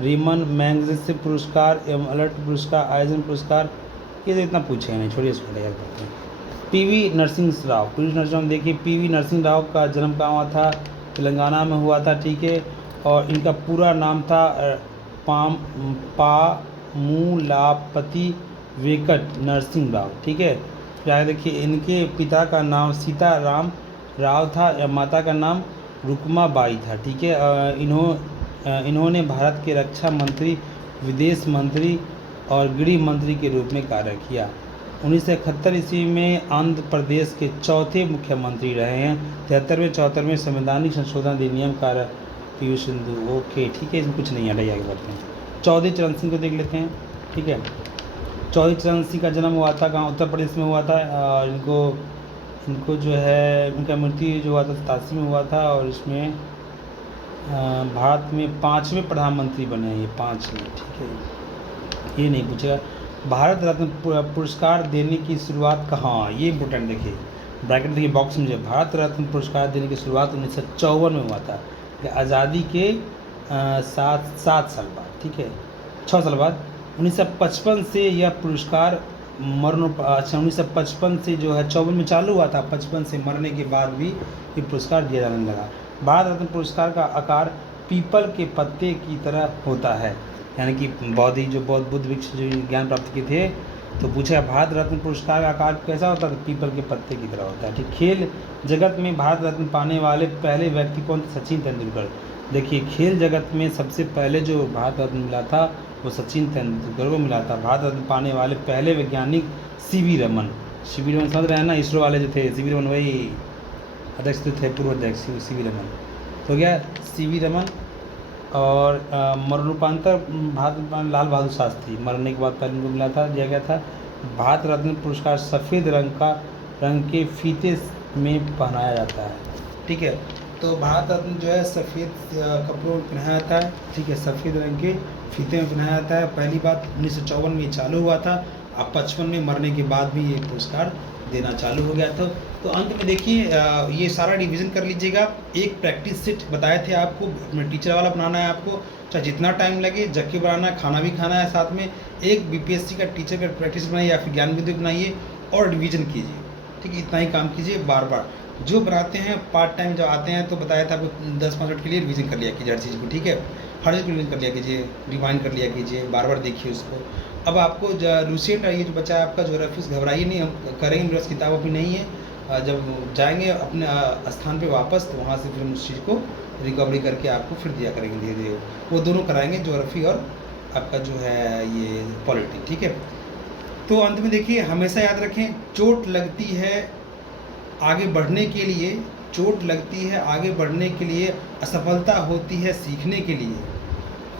रीमन मैगसेसे पुरस्कार एवं अलर्ट पुरस्कार, आयोजन पुरस्कार, ये तो इतना पूछेगा नहीं, छोड़िए इसको याद करते हैं। पीवी नरसिंह राव, पीवी नरसिंह राव देखिए, पीवी नरसिंह राव का जन्म कहाँ हुआ था? तेलंगाना में हुआ था, ठीक है। और इनका पूरा नाम था पामूलापति वेंकट नरसिंह राव, ठीक है। फिर आगे देखिए, इनके पिता का नाम सीताराम राव था या माता का नाम रुक्मा बाई था, ठीक है। इन्होंने भारत के रक्षा मंत्री, विदेश मंत्री और गृह मंत्री के रूप में कार्य किया। 1971 ईस्वी में आंध्र प्रदेश के चौथे मुख्यमंत्री रहे हैं। 73वें 74वें संवैधानिक संशोधन अधिनियम कार्य पीयूष सिंधु, ओके, ठीक है, इसमें कुछ नहीं है, आगे बढ़ते हैं। चौधरी चरण सिंह को देख लेते हैं, ठीक है। चौधरी चरण सिंह का जन्म हुआ था कहाँ? उत्तर प्रदेश में हुआ था। इनको जो है, इनका मृत्यु जो हुआ था 87 में हुआ था। और इसमें भारत में 5वें प्रधानमंत्री बने हैं, ये 5वें, ठीक है। ये नहीं पूछेगा। भारत रत्न पुरस्कार देने की शुरुआत कहाँ? ये इम्पोर्टेंट देखिए, ब्रैकेट देखिए बॉक्स में, जो भारत रत्न पुरस्कार देने की शुरुआत 1954 में हुआ था, आज़ादी के 7 साल बाद, ठीक है, 6 साल बाद। 1955 से यह पुरस्कार 1955 से जो है 54 में चालू हुआ था, 55 से मरने के बाद भी ये पुरस्कार दिया जाने लगा। भारत रत्न पुरस्कार का आकार पीपल के पत्ते की तरह होता है, यानी कि बौद्ध बुद्ध वृक्ष जो ज्ञान प्राप्त किए थे, तो पूछा भारत रत्न पुरस्कार का आकार कैसा होता है? तो पीपल के पत्ते की तरह होता है, ठीक। खेल जगत में भारत रत्न पाने वाले पहले व्यक्ति कौन थे? सचिन तेंदुलकर। देखिए, खेल जगत में सबसे पहले जो भारत रत्न मिला था वो सचिन तेंदुलकर को मिला था। भारत रत्न पाने वाले पहले वैज्ञानिक सीवी रमन। सीवी रमन समझ रहे हैं ना, इसरो वाले जो थे, सीवी रमन वही अध्यक्ष जो थे, पूर्व अध्यक्ष सीवी रमन, तो क्या सीवी रमन। और मरणोपरांतर लाल बहादुर शास्त्री, मरने के बाद पहले उनको मिला था, दिया गया था। भारत रत्न पुरस्कार सफ़ेद रंग के फीते में पहनाया जाता है, ठीक है। तो भारत रत्न जो है सफ़ेद कपड़ों में पहनाया जाता है, ठीक है, सफ़ेद रंग के फीते में पहनाया जाता है। पहली बात 1954 में चालू हुआ था, अब 55 में मरने के बाद भी ये पुरस्कार देना चालू हो गया था। तो अंत में देखिए, ये सारा रिवीजन कर लीजिएगा। एक प्रैक्टिस सेट बताए थे आपको, टीचर वाला बनाना है आपको, चाहे जितना टाइम लगे, जग के बनाना है, खाना भी खाना है साथ में। एक बीपीएससी का टीचर का प्रैक्टिस बनाइए या फिर ज्ञान विद्युत बनाइए और रिवीजन कीजिए, ठीक है। इतना ही काम कीजिए बार बार। जो बनाते हैं पार्ट टाइम जब आते हैं तो बताया था आपको 10-5 मिनट के लिए रिवीजन कर लिया कीजिए हर चीज़ को, ठीक है। हर चीज़ को रिवीजन कर लिया कीजिए, रिवाइंड कर लिया कीजिए, बार बार देखिए उसको। अब आपको रूसेंट ये जो बच्चा है आपका ज्योग्राफी, घबराइए नहीं, हम करेंगे, मेरे पास किताब अभी नहीं है। जब जाएंगे अपने स्थान पे वापस, तो वहाँ से फिर हम उस चीज़ को रिकवरी करके आपको फिर दिया करेंगे धीरे धीरे। वो दोनों कराएंगे, ज्योग्राफी और आपका जो है ये पॉलिटी, ठीक है। तो अंत में देखिए, हमेशा याद रखें, चोट लगती है आगे बढ़ने के लिए, चोट लगती है आगे बढ़ने के लिए, असफलता होती है सीखने के लिए,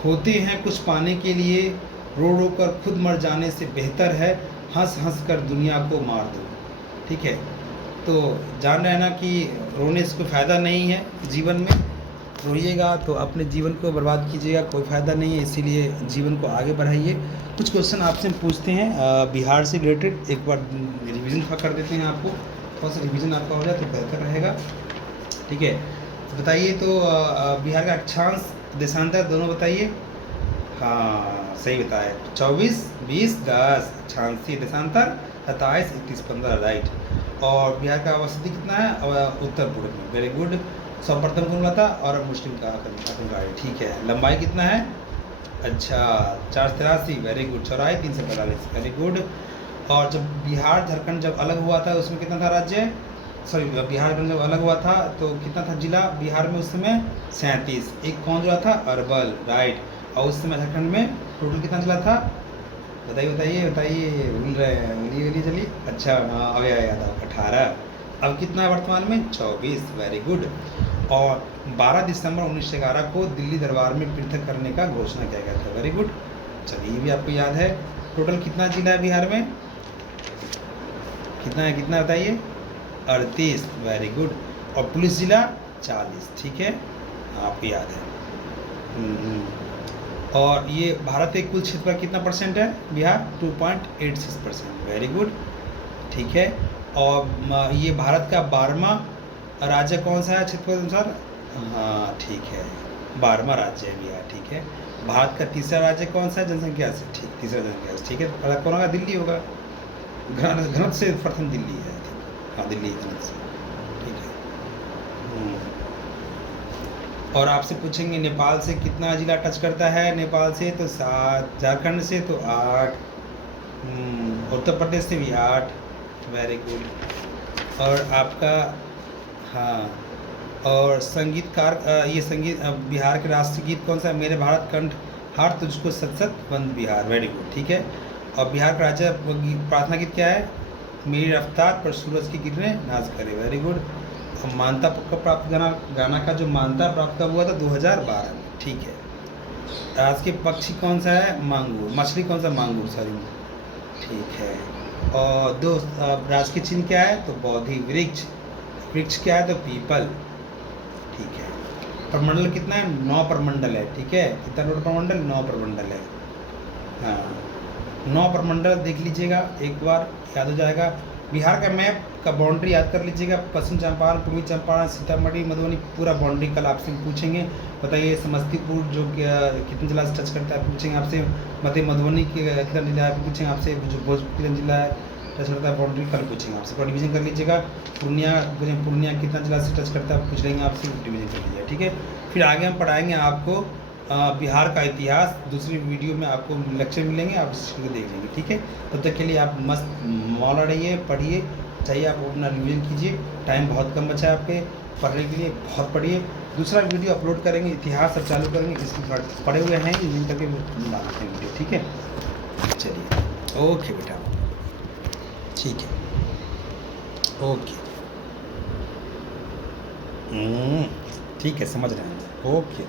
खोते हैं कुछ पाने के लिए, रो रो कर खुद मर जाने से बेहतर है हंस हंस कर दुनिया को मार दो, ठीक है। तो जान रहे हैं ना कि रोने से कोई फ़ायदा नहीं है जीवन में, रोइएगा तो अपने जीवन को बर्बाद कीजिएगा, कोई फ़ायदा नहीं है, इसीलिए जीवन को आगे बढ़ाइए। कुछ क्वेश्चन आपसे पूछते हैं बिहार से रिलेटेड, एक बार रिवीजन कर देते हैं आपको, थोड़ा सा रिवीजन आपका हो जाए तो बेहतर रहेगा, ठीक है। तो बताइए, तो बिहार का अक्षांश देशांतर दोनों बताइए। हाँ, सही बताया, 24, 20, 10 अक्षांशीय देशांतर, 27, 31, 15, राइट। और बिहार का वसति कितना है? उत्तर पूर्व में, वेरी गुड। सर्वप्रथम कौन बोला था? और मुस्लिम का आतंकवादी, ठीक है। लंबाई कितना है? अच्छा, 483, वेरी गुड। चौड़ाई 345, वेरी गुड। और जब बिहार झारखंड जब अलग हुआ था उसमें कितना था राज्य? सॉरी, बिहार झारखंड जब अलग हुआ था तो कितना था जिला बिहार में उस समय? 37। एक कौन जुड़ा था? अरवल, राइट। और उस समय झारखंड में टोटल कितना जिला था? बताइए बताइए बताइए, भूल रहे हैं, बोलिए चलिए। अच्छा, हाँ, अब याद आ, 18। अब कितना है वर्तमान में? 24, वेरी गुड। और 12 दिसंबर 1911 को दिल्ली दरबार में पृथक करने का घोषणा किया गया था, वेरी गुड। चलिए, ये भी आपको याद है। टोटल कितना जिला है बिहार में? कितना है, कितना बताइए? 38, वेरी गुड। और पुलिस जिला 40, ठीक है, आपको याद है। और ये भारत के कुल क्षेत्र का कितना परसेंट है? बिहार 2.86%, वेरी गुड, ठीक है। और ये भारत का 12वां राज्य कौन सा है क्षेत्र के अनुसार? हाँ, ठीक है, 12वां राज्य है बिहार, ठीक है। भारत का तीसरा राज्य कौन सा है जनसंख्या से? ठीक, तीसरा जनसंख्या से, ठीक है। पहला कौन होगा? दिल्ली होगा, घनत्व से प्रथम दिल्ली है, ठीक। हाँ दिल्ली गलत से, ठीक है। और आपसे पूछेंगे नेपाल से कितना जिला टच करता है, नेपाल से तो 7, झारखंड से तो 8, उत्तर प्रदेश से भी 8, वेरी गुड। और आपका, हाँ, और संगीतकार ये संगीत बिहार के राष्ट्रीय गीत कौन सा है? मेरे भारत कंठ हार तुझको सत सत वंद बिहार, वेरी गुड, ठीक है। और बिहार का राज्य प्रार्थना गीत क्या है? मेरी रफ्तार पर सूरज की किरणें नाच करे, वेरी गुड। और मान्यता कब प्राप्त गाना का जो मान्यता प्राप्त कब हुआ था? 2012 में, ठीक है। राष्ट्रीय पक्षी कौन सा है? मांगूर। मछली कौन सा? मांगूर, सॉरी, ठीक है। और राष्ट्रीय चिन्ह क्या है? तो बोधि वृक्ष। वृक्ष क्या है? तो पीपल, ठीक है। प्रमंडल कितना है? 9 प्रमंडल है, ठीक है। कितना प्रमंडल? 9 प्रमंडल है, हाँ। 9 प्रमंडल देख लीजिएगा, एक बार याद हो जाएगा। बिहार का मैप का बाउंड्री याद कर लीजिएगा। पश्चिम चंपारण, पूर्वी चंपारण, सीतामढ़ी, मधुबनी, पूरा बाउंड्री कल आपसे पूछेंगे। बताइए समस्तीपुर जो कितने जिला से टच करता है पूछेंगे आपसे। मधुबनी के कितना जिला है पूछेंगे आपसे। जो भोजपुर कितना जिला है टच करता है बाउंड्री, कल पूछेंगे आपसे। रिविजन कर लीजिएगा। पूर्णिया कितना जिला से टच करता है पूछ लेंगे आपसे, रिविजन कर लीजिएगा, ठीक है। फिर आगे हम पढ़ाएंगे आपको बिहार का इतिहास। दूसरी वीडियो में आपको लेक्चर मिलेंगे, आप इस चीज़ को देख लेंगे, ठीक है। तब तक के लिए आप मस्त मौला रहिए, पढ़िए, चाहिए आप अपना रिवीजन कीजिए। टाइम बहुत कम बचा है आपके पढ़ने के लिए, बहुत पढ़िए। दूसरा वीडियो अपलोड करेंगे, इतिहास अब चालू करेंगे, इसमें पढ़े हुए हैं रिवीजन करके बनाते हैं वीडियो, ठीक है। चलिए, ओके बेटा, ठीक है, ओके, ठीक है, समझ रहे हैं, ओके।